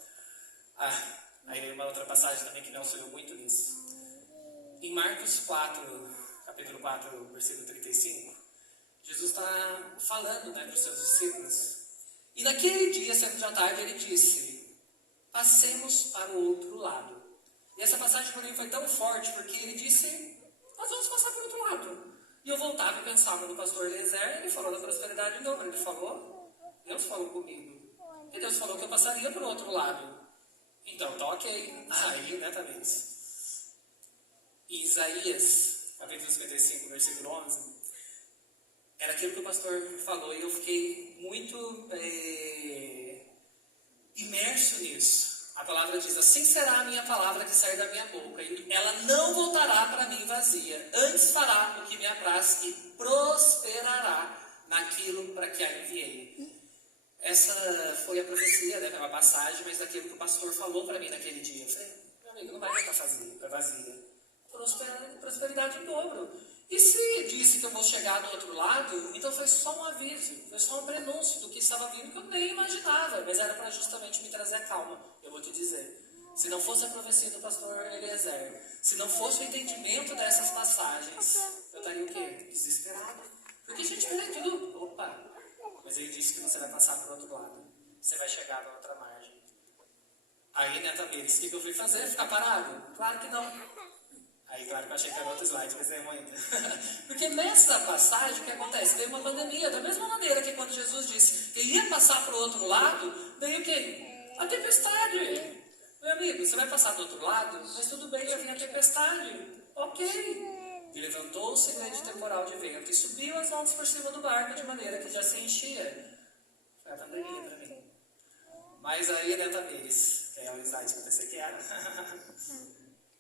Aí veio uma outra passagem também que me auxiliou muito nisso. Em Marcos 4, capítulo 4, versículo 35, Jesus está falando, né, para os seus discípulos. E naquele dia, sendo já tarde, ele disse, passemos para o outro lado. E essa passagem para mim foi tão forte, porque ele disse, nós vamos passar para o outro lado. E eu voltava e pensava no pastor Eliezer, ele falou da prosperidade em dobro, ele falou, Deus falou comigo. E Deus falou que eu passaria para o outro lado. Então, tá ok. Aí, né, Tamires? Em Isaías, capítulo 55, versículo 11, era aquilo que o pastor falou e eu fiquei muito imerso nisso. A palavra diz, assim será a minha palavra que sair da minha boca, e ela não voltará para mim vazia, antes fará o que me apraz e prosperará naquilo para que a enviei. Essa foi a profecia, né, uma passagem, mas daquilo que o pastor falou para mim naquele dia. Eu falei, meu amigo, não vai voltar vazia. Prosperidade em dobro. E se disse que eu vou chegar do outro lado, então foi só um aviso, foi só um prenúncio do que estava vindo que eu nem imaginava, mas era para justamente me trazer a calma. Eu vou te dizer, se não fosse a profecia do pastor Eliezer, se não fosse o entendimento dessas passagens, eu estaria o quê? Desesperado. Porque a gente vê tudo. Opa, mas ele disse que você vai passar para o outro lado, você vai chegar na outra margem. Aí, né, Tamires, o que eu fui fazer? Ficar parado? Claro que não. Aí, claro que eu achei que era outro slide, mas é ainda. Porque nessa passagem, o que acontece? Veio uma pandemia, da mesma maneira que quando Jesus disse que ia passar para o outro lado, veio o quê? A tempestade. Meu amigo, você vai passar do outro lado? Mas tudo bem, ia vir a tempestade. Ok. E levantou-se grande temporal de vento e subiu as mãos por cima do barco de maneira que já se enchia. Foi a pandemia para mim. Mas aí, né, Tamires, que é o slide que eu pensei que era,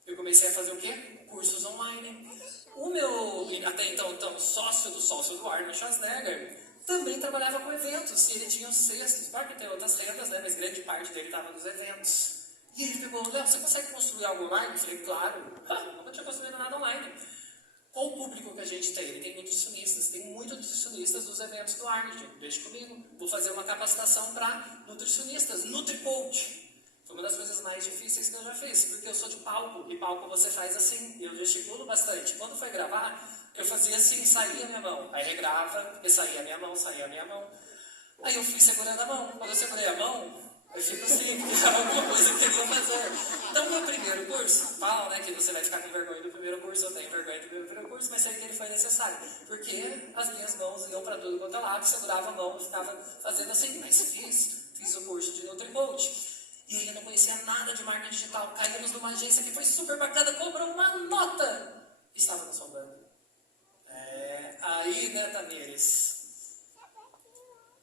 eu comecei a fazer o quê? Cursos online. O meu, até então sócio do Arnold Schwarzenegger, também trabalhava com eventos. E ele tinha os cestos, claro que tem outras rendas, né, mas grande parte dele estava nos eventos. E ele pegou, Léo, você consegue construir algo online? Eu falei, claro. Nunca tinha construído nada online. Qual o público que a gente tem? Ele tem nutricionistas, tem muitos nutricionistas dos eventos do Arnold. Deixa comigo. Vou fazer uma capacitação para nutricionistas, NutriCoach. Foi uma das coisas mais difíceis que eu já fiz, porque eu sou de palco, e palco você faz assim, eu gesticulo bastante. Quando foi gravar, eu fazia assim, saía a minha mão, aí regrava, e saía a minha mão, saía a minha mão. Aí eu fui segurando a mão, quando eu segurei a mão, eu fico assim, porque era alguma coisa que eu queria fazer. Então, no primeiro curso, falam, né, que você vai ficar com vergonha do primeiro curso, eu tenho vergonha do primeiro curso, mas sei que ele foi necessário, porque as minhas mãos iam para tudo quanto é lado, segurava a mão e ficava fazendo assim, mas fiz o curso de NutriCoach. E aí eu não conhecia nada de marketing digital. Caímos numa agência que foi super bacana, cobrou uma nota. E estava nos roubando. Aí, né, Tamires?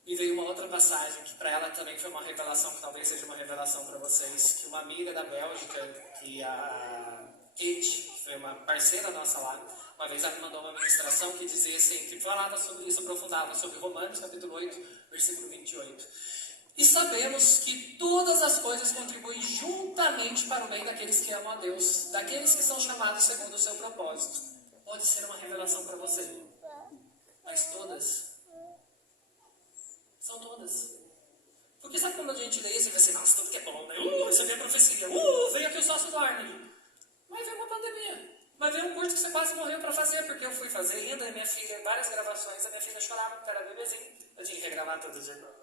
E veio uma outra passagem, que para ela também foi uma revelação, que talvez seja uma revelação para vocês, que uma amiga da Bélgica, que a Kate, que foi uma parceira nossa lá, uma vez ela me mandou uma ministração que dizia assim, que falava sobre isso, aprofundava sobre Romanos, capítulo 8, versículo 28. E sabemos que todas as coisas contribuem juntamente para o bem daqueles que amam a Deus, daqueles que são chamados segundo o seu propósito. Pode ser uma revelação para você, mas todas, são todas. Porque sabe quando a gente lê isso e vai assim, nossa, tudo que é bom, né? Isso aqui é profecia, veio aqui o sócio do Arnold. Mas veio uma pandemia, mas veio um curso que você quase morreu para fazer, porque eu fui fazer ainda, e minha filha, várias gravações, a minha filha chorava porque era bebezinho, eu tinha que regravar todo dia.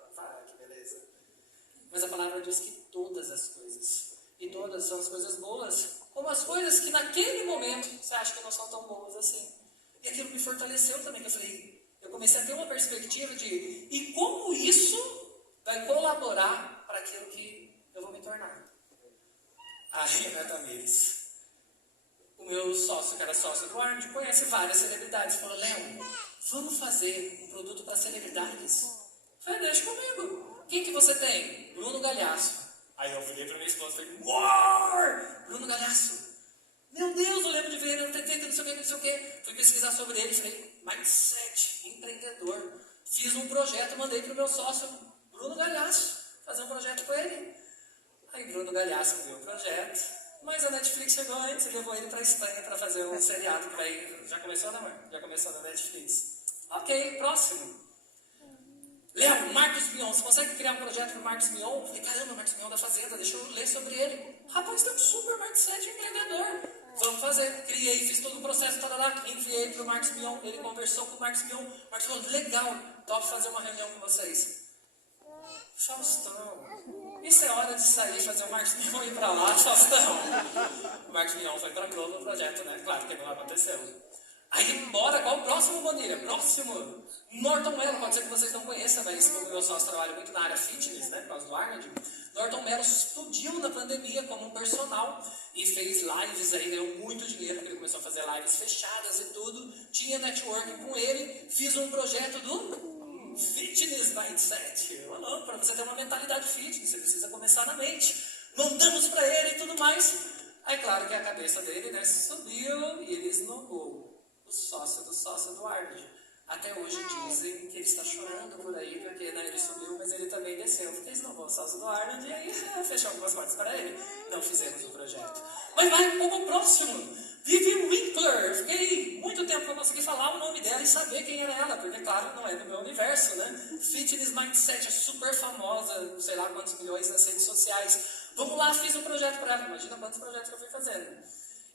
Mas a palavra diz que todas as coisas, e todas são as coisas boas, como as coisas que naquele momento você acha que não são tão boas assim. E aquilo me fortaleceu também, que eu comecei a ter uma perspectiva de, e como isso vai colaborar para aquilo que eu vou me tornar. Aí, né, Tamires? O meu sócio, que era sócio do Arnold, conhece várias celebridades. Falou, Léo, vamos fazer um produto para celebridades? Eu falei, deixa comigo. Quem que você tem? Bruno Galhaço. Aí eu olhei para minha esposa e falei, uau! Bruno Galhaço. Meu Deus, eu lembro de ver ele no TT, que não sei o que, não sei o que. Fui pesquisar sobre ele e falei, mindset, empreendedor. Fiz um projeto, mandei para o meu sócio, Bruno Galhaço, fazer um projeto com ele. Aí Bruno Galhaço viu o projeto, mas a Netflix chegou antes e levou ele para a Espanha para fazer um seriado que vai... Já começou, né, amor? Já começou na Netflix. Ok, próximo. Léo, Marcos Mion, você consegue criar um projeto para o Marcos Mion? Eu falei, caramba, Marcos Mion da Fazenda, deixa eu ler sobre ele. Rapaz, tem um super mindset empreendedor. Vamos fazer. Criei, fiz todo o processo, enviei para o Marcos Mion, ele conversou com o Marcos Mion. Marcos Mion, legal, top fazer uma reunião com vocês. Faustão, isso é hora de sair, fazer o Marcos Mion ir para lá, Faustão. O Marcos Mion foi para a Globo no projeto, né? Claro que não aconteceu. Aí, bora, qual o próximo, Bonilha? Próximo, Norton Mello, pode ser que vocês não conheçam, mas como meu sócio trabalha muito na área fitness, né, por causa do Arnold, Norton Mello explodiu na pandemia como um personal e fez lives aí, ganhou muito dinheiro, porque ele começou a fazer lives fechadas e tudo, tinha networking com ele, fiz um projeto do Fitness Mindset, para você ter uma mentalidade fitness, você precisa começar na mente, mandamos para ele e tudo mais, aí claro que a cabeça dele, né, subiu e ele esnobou. Sócio do Arnold. Até hoje dizem que ele está chorando por aí, porque né, ele subiu, mas ele também desceu. Porque esnobou o sócio do Arnold e aí fechou algumas portas para ele. Não fizemos o projeto. Mas vai como próximo. Vivi Winkler. Fiquei muito tempo para conseguir falar o nome dela e saber quem era ela, porque claro, não é do meu universo, né? Fitness Mindset é super famosa, sei lá quantos milhões nas redes sociais. Vamos lá, fiz um projeto para ela. Imagina quantos projetos que eu fui fazendo.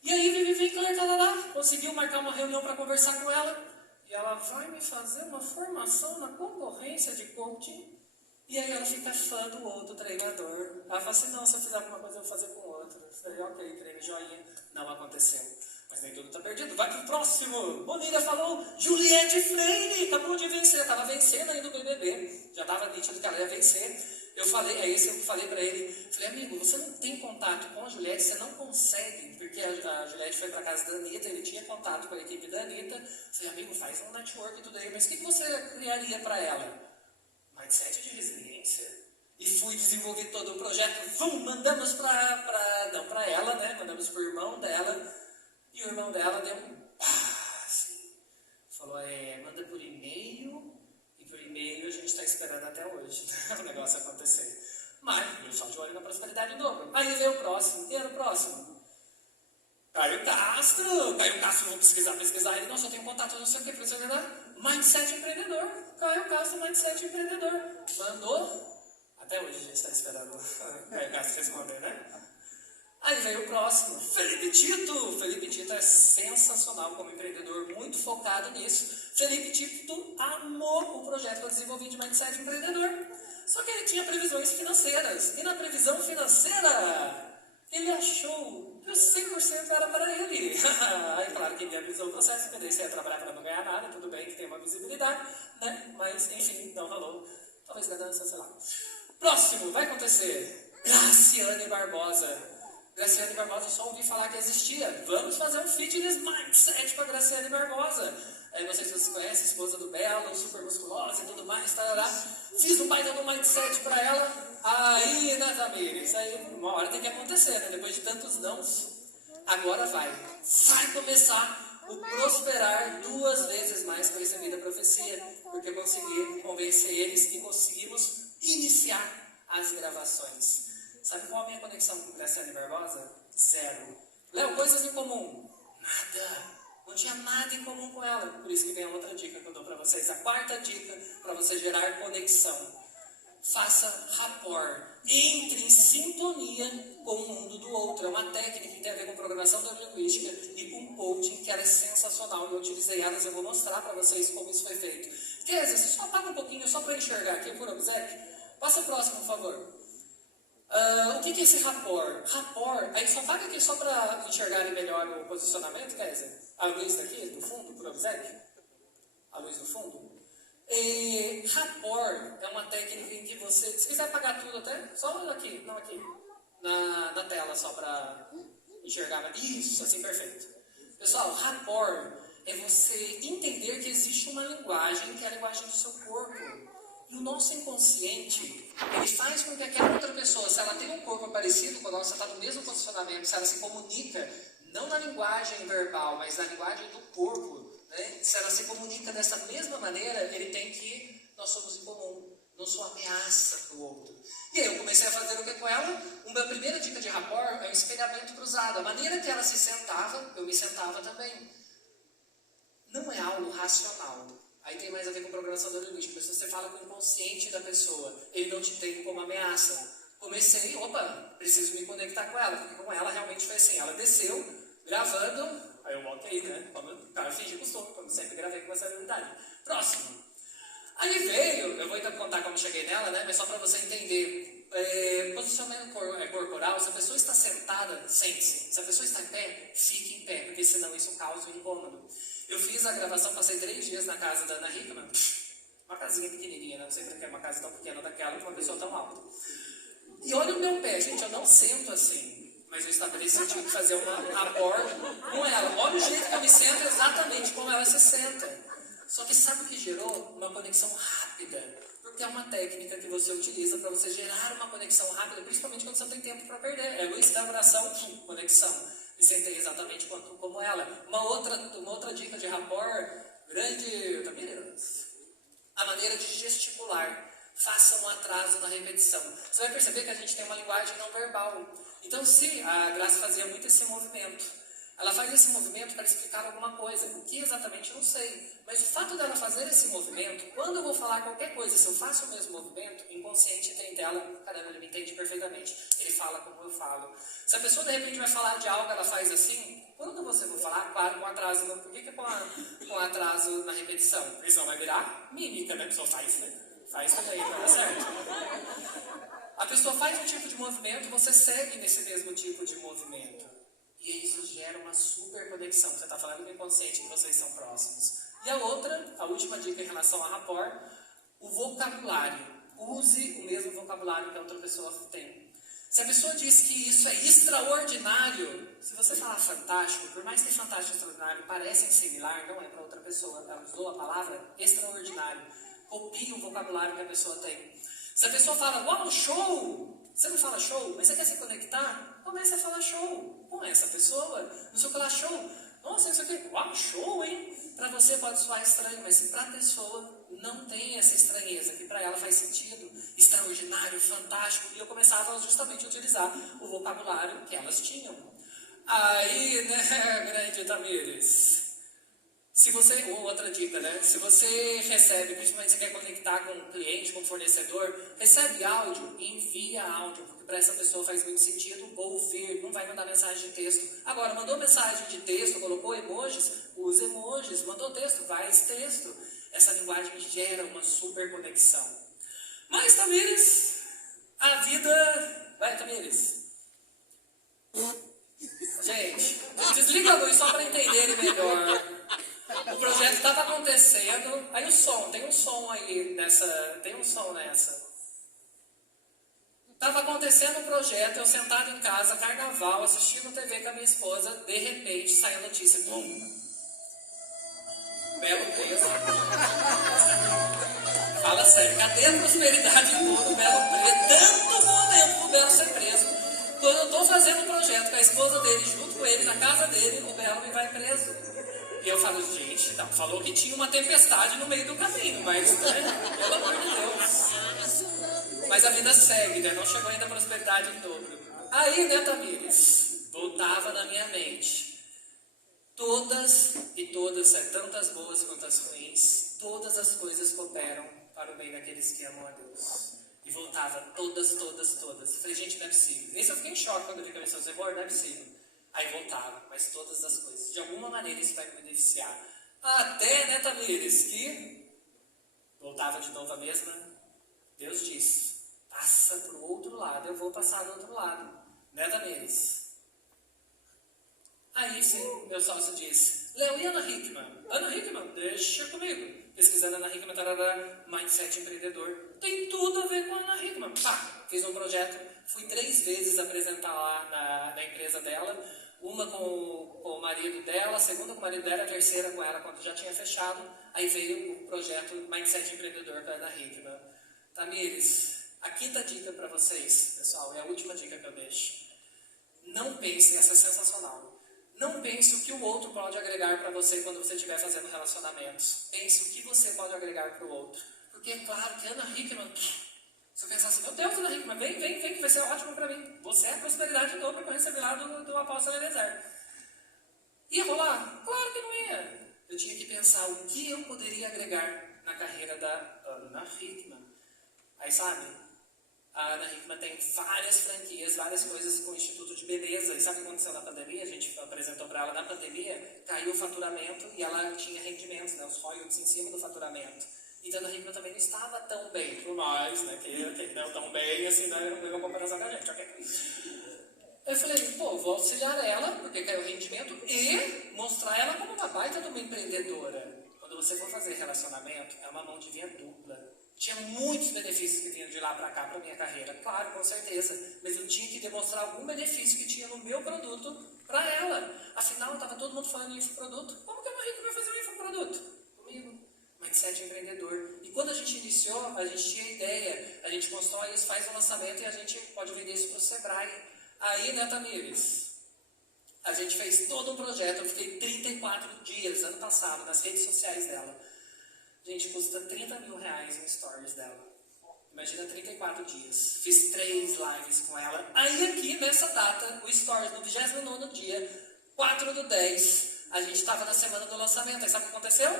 E aí, Vivi Winkler, conseguiu marcar uma reunião para conversar com ela. E ela vai me fazer uma formação na concorrência de coaching. E aí ela fica fã do outro treinador. Ela fala assim, não, se eu fizer alguma coisa, eu vou fazer com o outro. Eu falei, ok, treino joinha. Não aconteceu. Mas nem tudo tá perdido. Vai pro próximo. Bonilha falou, Juliette Freire acabou de vencer. Tava vencendo ainda o BBB. Já tava nítido que ela ia vencer. Eu falei, eu falei pra ele, falei, amigo, você não tem contato com a Juliette, você não consegue, porque a Juliette foi pra casa da Anitta, ele tinha contato com a equipe da Anitta. Eu falei, amigo, faz um network e tudo aí, mas o que você criaria pra ela? Mindset de resiliência. E fui desenvolver todo o projeto, mandamos não pra ela, né, mandamos pro irmão dela, e o irmão dela deu um assim, falou, manda por e-mail, por e-mail a gente está esperando até hoje o negócio acontecer. Mas eu só de olho na prosperidade em dobro. Aí veio o próximo. Quem era o próximo? Caio Castro, vou pesquisar ele. Nossa, eu tenho contato, não sei o que, precisa ver. Mindset empreendedor. Caio Castro, Mindset empreendedor. Mandou. Até hoje a gente está esperando o Caio Castro responder, né? Aí veio o próximo, Felipe Tito. Felipe Tito é sensacional como empreendedor, muito focado nisso. Felipe Tito amou o projeto que eu desenvolvi de Mindset Empreendedor. Só que ele tinha previsões financeiras. E na previsão financeira, ele achou que os 100% era para ele. Aí claro que ele avisou o processo, porque daí você ia trabalhar para não ganhar nada, tudo bem que tem uma visibilidade, né? Mas enfim, não rolou. Talvez ganância, sei lá. Próximo, vai acontecer. Graciane Barbosa. Graciane Barbosa, só ouvi falar que existia. Vamos fazer um fitness mindset para Graciane Barbosa. Não sei se vocês conhecem, esposa do Belo, super musculosa e tudo mais. Tarará. Fiz um baita do mindset para ela. Aí, né, Tamires? Aí uma hora tem que acontecer, né? Depois de tantos nãos, agora vai. Vai começar o prosperar 2 vezes mais que eu recebi da profecia. Porque eu consegui convencer eles e conseguimos iniciar as gravações. Sabe qual a minha conexão com Graciane Barbosa? 0. Léo, coisas em comum? Nada. Não tinha nada em comum com ela. Por isso que vem a outra dica que eu dou para vocês. A 4ª dica para você gerar conexão. Faça rapport. Entre em sintonia com o mundo do outro. É uma técnica que tem a ver com programação neurolinguística e com coaching, que ela é sensacional. Eu utilizei elas, eu vou mostrar para vocês como isso foi feito. Kézia, você só apaga um pouquinho, só para enxergar aqui, por obséquio. Passa o próximo, por favor. O que é esse rapport? Rapport, aí só paga aqui só para enxergarem melhor o posicionamento, Kézia? A luz daqui, do fundo, por obséquio? A luz do fundo? Rapport é uma técnica em que você, se quiser apagar tudo até, só aqui, não aqui, na tela, só para enxergar. Isso, assim, perfeito. Pessoal, rapport é você entender que existe uma linguagem, que é a linguagem do seu corpo. E o nosso inconsciente, ele faz com que aquela outra pessoa, se ela tem um corpo parecido com o nosso, está no mesmo posicionamento, se ela se comunica, não na linguagem verbal, mas na linguagem do corpo, né? Se ela se comunica dessa mesma maneira, ele tem que nós somos em comum, não sou ameaça para o outro. E aí eu comecei a fazer o que com ela? Uma primeira dica de rapport é o espelhamento cruzado. A maneira que ela se sentava, eu me sentava também. Não é algo racional. Aí tem mais a ver com programação neurolinguística. Se você fala com o inconsciente da pessoa, ele não te tem como ameaça. Comecei, preciso me conectar com ela, porque com ela realmente foi assim. Ela desceu, gravando, aí eu voltei, né? Como o cara finge costume, como sempre gravei com essa habilidade. Próximo. Aí veio, eu vou ainda contar como cheguei nela, né? Mas só para você entender. Posicionamento corporal, se a pessoa está sentada, sente-se. Se a pessoa está em pé, fique em pé, porque senão isso causa um incômodo. Eu fiz a gravação, passei 3 dias na casa da Ana Hickman, uma casinha pequenininha, né? Não sei porque é uma casa tão pequena daquela com uma pessoa tão alta. E olha o meu pé, gente, eu não sento assim, mas eu estabeleci, eu tive que fazer uma rapport com ela. Olha o jeito que eu me sento, exatamente como ela se senta. Só que sabe o que gerou? Uma conexão rápida. Porque é uma técnica que você utiliza para você gerar uma conexão rápida, principalmente quando você não tem tempo para perder. É luz, abração, conexão. Me sentei exatamente como ela. Uma outra dica de rapport grande, Tamires. A maneira de gesticular. Faça um atraso na repetição. Você vai perceber que a gente tem uma linguagem não verbal. Então, se a Graça fazia muito esse movimento, ela faz esse movimento para explicar alguma coisa. O que exatamente, não sei. Mas o fato dela fazer esse movimento, quando eu vou falar qualquer coisa, se eu faço o mesmo movimento, o inconsciente entende ela, caramba, ele me entende perfeitamente. Ele fala como eu falo. Se a pessoa de repente vai falar de algo, ela faz assim, quando você for falar, claro, com atraso. Por que com atraso na repetição? Porque senão vai virar mímica, né? A pessoa faz, né? Faz também, vai dar certo. A pessoa faz um tipo de movimento, você segue nesse mesmo tipo de movimento. E aí isso gera uma super conexão. Você está falando com o inconsciente que vocês são próximos. E a outra, a última dica em relação a rapport, o vocabulário. Use o mesmo vocabulário que a outra pessoa tem. Se a pessoa diz que isso é extraordinário, se você falar fantástico, por mais que fantástico e extraordinário parecem similar, não é para outra pessoa. Ela usou a palavra extraordinário. Copie o vocabulário que a pessoa tem. Se a pessoa fala, uau, show! Você não fala show, mas você quer se conectar? Comece a falar show com essa pessoa. Não sei o que lá, show. Nossa, isso aqui, uau, show, hein? Para você pode soar estranho, mas se para a pessoa não tem essa estranheza, que para ela faz sentido, extraordinário, fantástico, e eu começava justamente a utilizar o vocabulário que elas tinham. Aí, né, grande Tamires, se você, ou outra dica, né, se você recebe, principalmente se você quer conectar com um cliente, com um fornecedor, recebe áudio, envia áudio, porque para essa pessoa faz muito sentido ouvir, não vai mandar mensagem de texto. Agora, mandou mensagem de texto, colocou emojis, use emojis, mandou texto, faz texto. Essa linguagem gera uma super conexão. Mas, Tamires, a vida... Vai, Tamires. Gente, desliga a luz só para entenderem melhor. O projeto estava acontecendo. Aí o som, tem um som aí nessa. Tem um som nessa. Estava acontecendo o projeto, eu sentado em casa, carnaval, assistindo TV com a minha esposa, de repente sai a notícia. Bum. Belo preso. Fala sério, cadê a prosperidade em todo o Belo preso? Tanto momento pro Belo ser preso. Quando eu estou fazendo um projeto com a esposa dele, junto com ele, na casa dele, o Belo me vai preso. E eu falo, gente, não, falou que tinha uma tempestade no meio do caminho, mas, né, pelo amor de Deus. Mas a vida segue, né? Não chegou ainda a prosperidade em dobro. Aí, né, Tamires, voltava na minha mente. Todas, tantas boas quanto as ruins, todas as coisas cooperam para o bem daqueles que amam a Deus. E voltava todas. Falei, gente, não é possível. Esse eu fiquei em choque quando eu vi que começou a dizer, não é possível. Aí voltava, mas todas as coisas. De alguma maneira isso vai me beneficiar. Até, né, Tamires, que voltava de novo a mesma. Deus disse, passa para o outro lado, eu vou passar do outro lado. Né, Tamires? Aí sim, meu sócio disse, Léo, e Ana Hickman? Ana Hickman, deixa comigo. Pesquisando Ana Hickman, tarará, Mindset Empreendedor. Tem tudo a ver com a Ana Hickman. Pá, fiz um projeto, fui 3 vezes apresentar lá na empresa dela. Uma com o marido dela, a segunda com o marido dela, a terceira com ela, quando já tinha fechado. Aí veio o projeto Mindset Empreendedor com a Ana Hickman. Tamires, a quinta dica para vocês, pessoal, é a última dica que eu deixo. Não pense, essa é sensacional. Não pense o que o outro pode agregar para você quando você estiver fazendo relacionamentos. Pense o que você pode agregar para o outro. Porque é claro que Ana Hickman, se eu pensar assim, meu Deus, Ana Hickman, vem, que vai ser ótimo para mim. Você é a prosperidade em dobro que eu recebi lá do apóstolo Eliezer. Ia rolar? Claro que não ia. Eu tinha que pensar o que eu poderia agregar na carreira da Ana Hickman. Aí sabe, a Ana Hickman tem várias franquias, várias coisas com o Instituto de Beleza. E sabe o que aconteceu na pandemia? A gente apresentou para ela na pandemia, caiu o faturamento e ela tinha rendimentos, né, os royalties em cima do faturamento. Então a Ana Hickman também não estava tão bem, por mais, né, que não tão bem, assim, né, não deu uma comparação com a gente, ok? Eu falei, pô, vou auxiliar ela, porque caiu o rendimento, e mostrar ela como uma baita de uma empreendedora. Quando você for fazer relacionamento, é uma mão de via dupla. Tinha muitos benefícios que tinham de lá para cá, para minha carreira. Claro, com certeza. Mas eu tinha que demonstrar algum benefício que tinha no meu produto para ela. Afinal, estava todo mundo falando em infoproduto. Como que a Maria vai fazer um infoproduto? Comigo. Mindset empreendedor. E quando a gente iniciou, a gente tinha ideia. A gente constrói isso, faz um lançamento e a gente pode vender isso para o Sebrae. Aí, né, Tamires? A gente fez todo um projeto. Eu fiquei 34 dias, ano passado, nas redes sociais dela. Gente, custa 30 mil reais no stories dela. Imagina 34 dias. Fiz 3 lives com ela. Aí aqui, nessa data, o stories, no 29º dia, 4/10, a gente estava na semana do lançamento. Aí sabe o que aconteceu?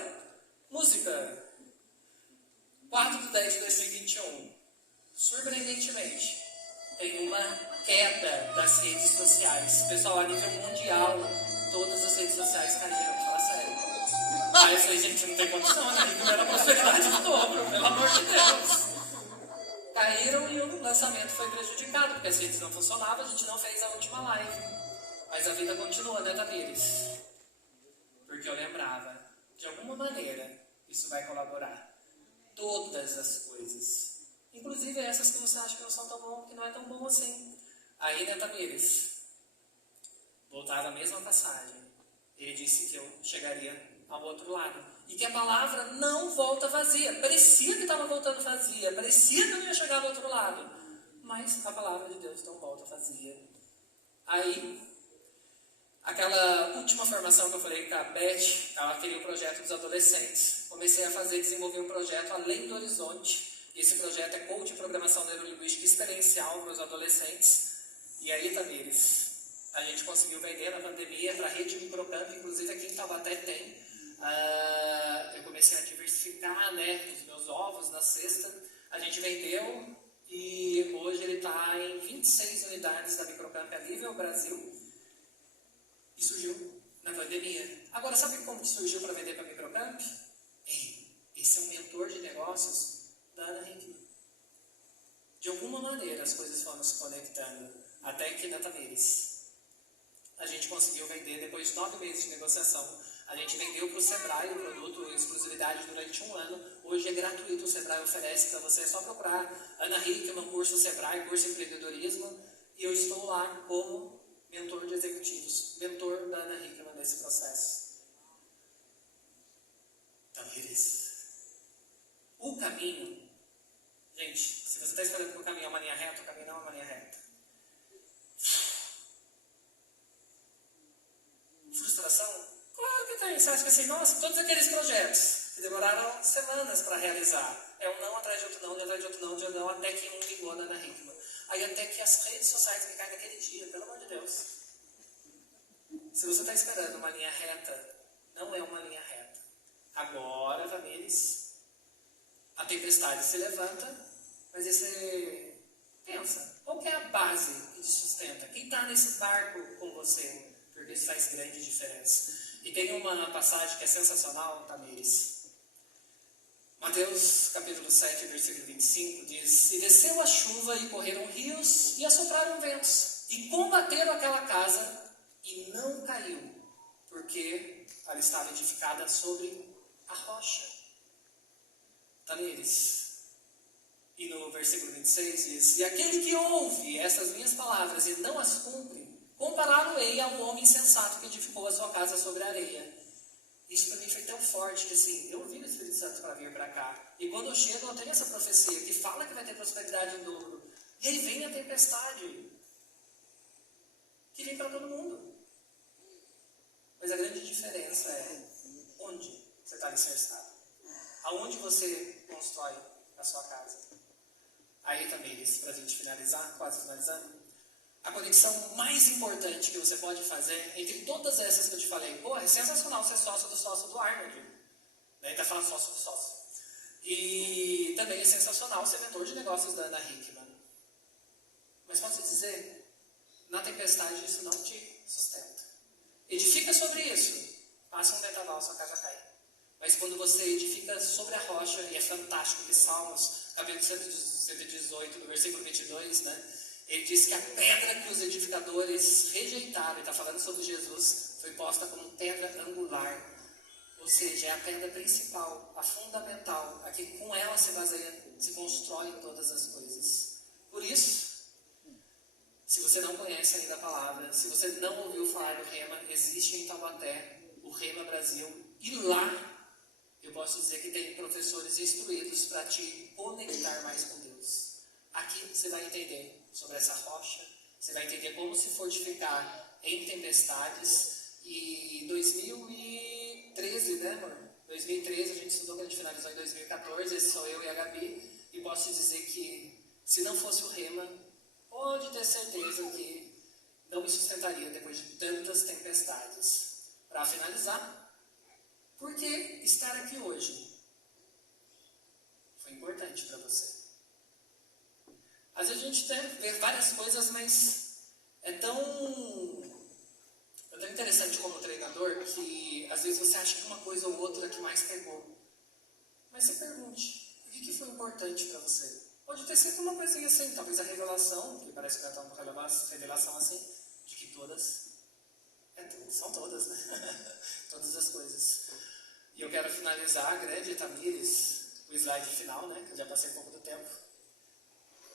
Música. 4/10 de 2021. Surpreendentemente, tem uma queda das redes sociais. Pessoal, a nível mundial, todas as redes sociais caíram. Fala sério. Aí eu falei, gente, não tem condição, né? Não era prosperidade do dobro, pelo amor de Deus. Caíram e o lançamento foi prejudicado, porque as redes não funcionavam, a gente não fez a última live. Mas a vida continua, né, Tamires? Porque eu lembrava, de alguma maneira, isso vai colaborar. Todas as coisas. Inclusive essas que você acha que não são tão bom, que não é tão bom assim. Aí, né, Tamires? Voltava a mesma passagem. Ele disse que eu chegaria ao outro lado. E que a palavra não volta vazia. Parecia que estava voltando vazia. Parecia que eu ia chegar do outro lado. Mas a palavra de Deus não volta vazia. Aí, aquela última formação que eu falei com a Beth, ela queria o projeto dos adolescentes. Comecei a desenvolver um projeto além do horizonte. Esse projeto é coach de programação neurolinguística experiencial para os adolescentes. E aí, Tamires, a gente conseguiu vender na pandemia para a rede Microcamp, inclusive aqui em Taubaté tem. Eu comecei a diversificar, né, os meus ovos na cesta. A gente vendeu e hoje ele está em 26 unidades da Microcamp a nível Brasil. E surgiu na pandemia. Agora, sabe como que surgiu para vender para a Microcamp? Esse é um mentor de negócios da Ana Hickman. De alguma maneira as coisas foram se conectando. Até que na Tamires a gente conseguiu vender, depois de 9 meses de negociação, a gente vendeu para o Sebrae o produto em exclusividade durante 1 ano. Hoje é gratuito, o Sebrae oferece para você, é só procurar Ana Hickman, curso Sebrae, curso de empreendedorismo, e eu estou lá como mentor de executivos, mentor da Ana Hickman nesse processo. Tamires, o caminho, gente, se você está esperando que o caminho é uma linha reta, o caminho não é uma linha reta. Frustração? Claro que tem. Você acha que assim, nossa, todos aqueles projetos que demoraram semanas para realizar, é um não atrás de outro não, atrás de outro não, de outro não, até que um ligou na Ana Hickman. Aí até que as redes sociais me caem naquele dia, pelo amor de Deus. Se você está esperando uma linha reta, não é uma linha reta. Agora, Tamires, a tempestade se levanta, mas aí você pensa, qual que é a base que te sustenta? Quem está nesse barco com você? Porque isso faz grande diferença. E tem uma passagem que é sensacional, Tamires. Mateus capítulo 7, versículo 25 diz: E desceu a chuva e correram rios e assopraram ventos e combateram aquela casa e não caiu, porque ela estava edificada sobre a rocha. Tamires. E no versículo 26 diz: E aquele que ouve essas minhas palavras e não as cumpre, compará-lo-ei a um homem insensato que edificou a sua casa sobre a areia. Isso para mim foi tão forte que assim, eu ouvi o Espírito Santo para vir para cá. E quando eu chego, eu tenho essa profecia que fala que vai ter prosperidade em dobro. E aí vem a tempestade, que vem para todo mundo. Mas a grande diferença é onde você está alicerçado. Aonde você constrói a sua casa. Aí também, para a gente finalizar, quase finalizando, a conexão mais importante que você pode fazer, entre todas essas que eu te falei, pô, é sensacional ser sócio do Arnold. Daí tá falando sócio do sócio. E também é sensacional ser mentor de negócios da Ana Hickman. Mas posso dizer, na tempestade isso não te sustenta. Edifica sobre isso, passa um vendaval, sua casa cai. Mas quando você edifica sobre a rocha, e é fantástico que Salmos, capítulo 118, no versículo 22, né? Ele diz que a pedra que os edificadores rejeitaram, ele está falando sobre Jesus, foi posta como pedra angular. Ou seja, é a pedra principal, a fundamental, a que com ela se baseia, se constrói todas as coisas. Por isso, se você não conhece ainda a palavra, se você não ouviu falar do Rema, existe em Taubaté o Rema Brasil. E lá, eu posso dizer que tem professores instruídos para te conectar mais com Deus. Aqui você vai entender sobre essa rocha, você vai entender como se fortificar em tempestades. E 2013, né, amor? 2013 a gente estudou, que a gente finalizou em 2014, esse sou eu e a Gabi, e posso te dizer que se não fosse o Rema, pode ter certeza que não me sustentaria depois de tantas tempestades. Para finalizar, por que estar aqui hoje foi importante para você? Às vezes a gente vê várias coisas, mas é tão interessante como treinador que às vezes você acha acha que uma coisa ou outra que mais pegou. Mas se pergunte, o que foi importante para você? Pode ter sido uma coisinha assim, talvez a revelação, que parece que vai estar uma revelação assim, de que todas, são todas, né? Todas as coisas. E eu quero finalizar, grande Tamires, o slide final, né? Que eu já passei um pouco do tempo.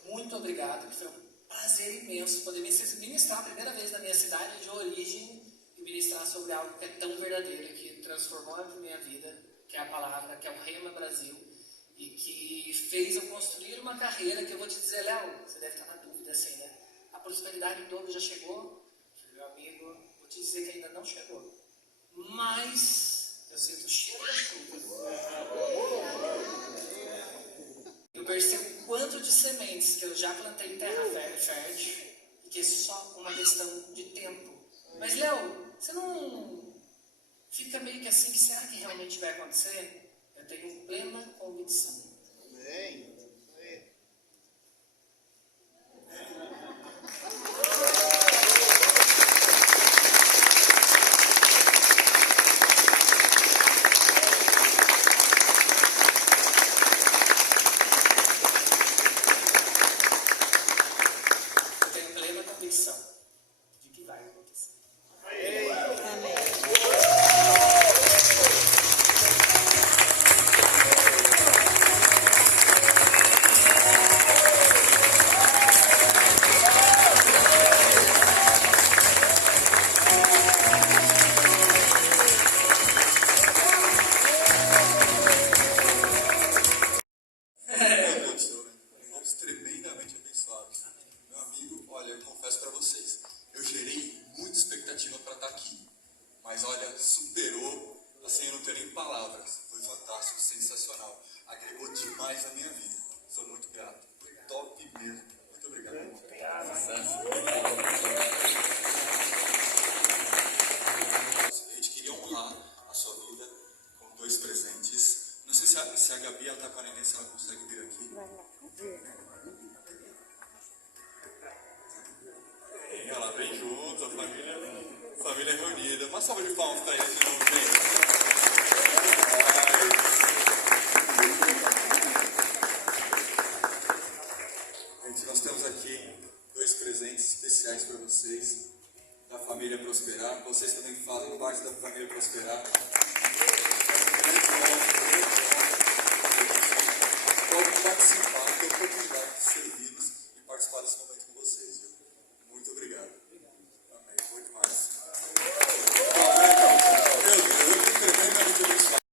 Muito obrigado, que foi um prazer imenso poder ministrar a primeira vez na minha cidade de origem e ministrar sobre algo que é tão verdadeiro, que transformou a minha vida, que é a palavra, que é o Rema Brasil, e que fez eu construir uma carreira que eu vou te dizer, Léo, você deve estar na dúvida assim, né? A prosperidade toda já chegou? Meu amigo, vou te dizer que ainda não chegou. Mas eu sinto o cheiro da chuva. Eu percebo quanto de sementes que eu já plantei em terra fértil e que é só uma questão de tempo. Mas, Léo, você não fica meio que assim, que será que realmente vai acontecer? Eu tenho plena convicção. Amém. Eu tenho plena convicção de que vai acontecer. Fomos tremendamente abençoados. Meu amigo, olha, eu confesso para vocês, eu gerei muita expectativa para estar aqui, mas olha, superou, assim, eu não tenho nem palavras. Foi fantástico, sensacional, agregou demais na minha vida. Sou muito grato, foi top mesmo. Muito obrigado. A gente queria honrar a sua vida com 2 presentes. Não sei se a Gabi está com a neném, se ela consegue vir aqui. Ela vem junto, a família reunida. Uma salva de palmas para eles de novo, gente, nós temos aqui 2 presentes especiais para vocês, da família Prosperar. Vocês também fazem parte da família Prosperar.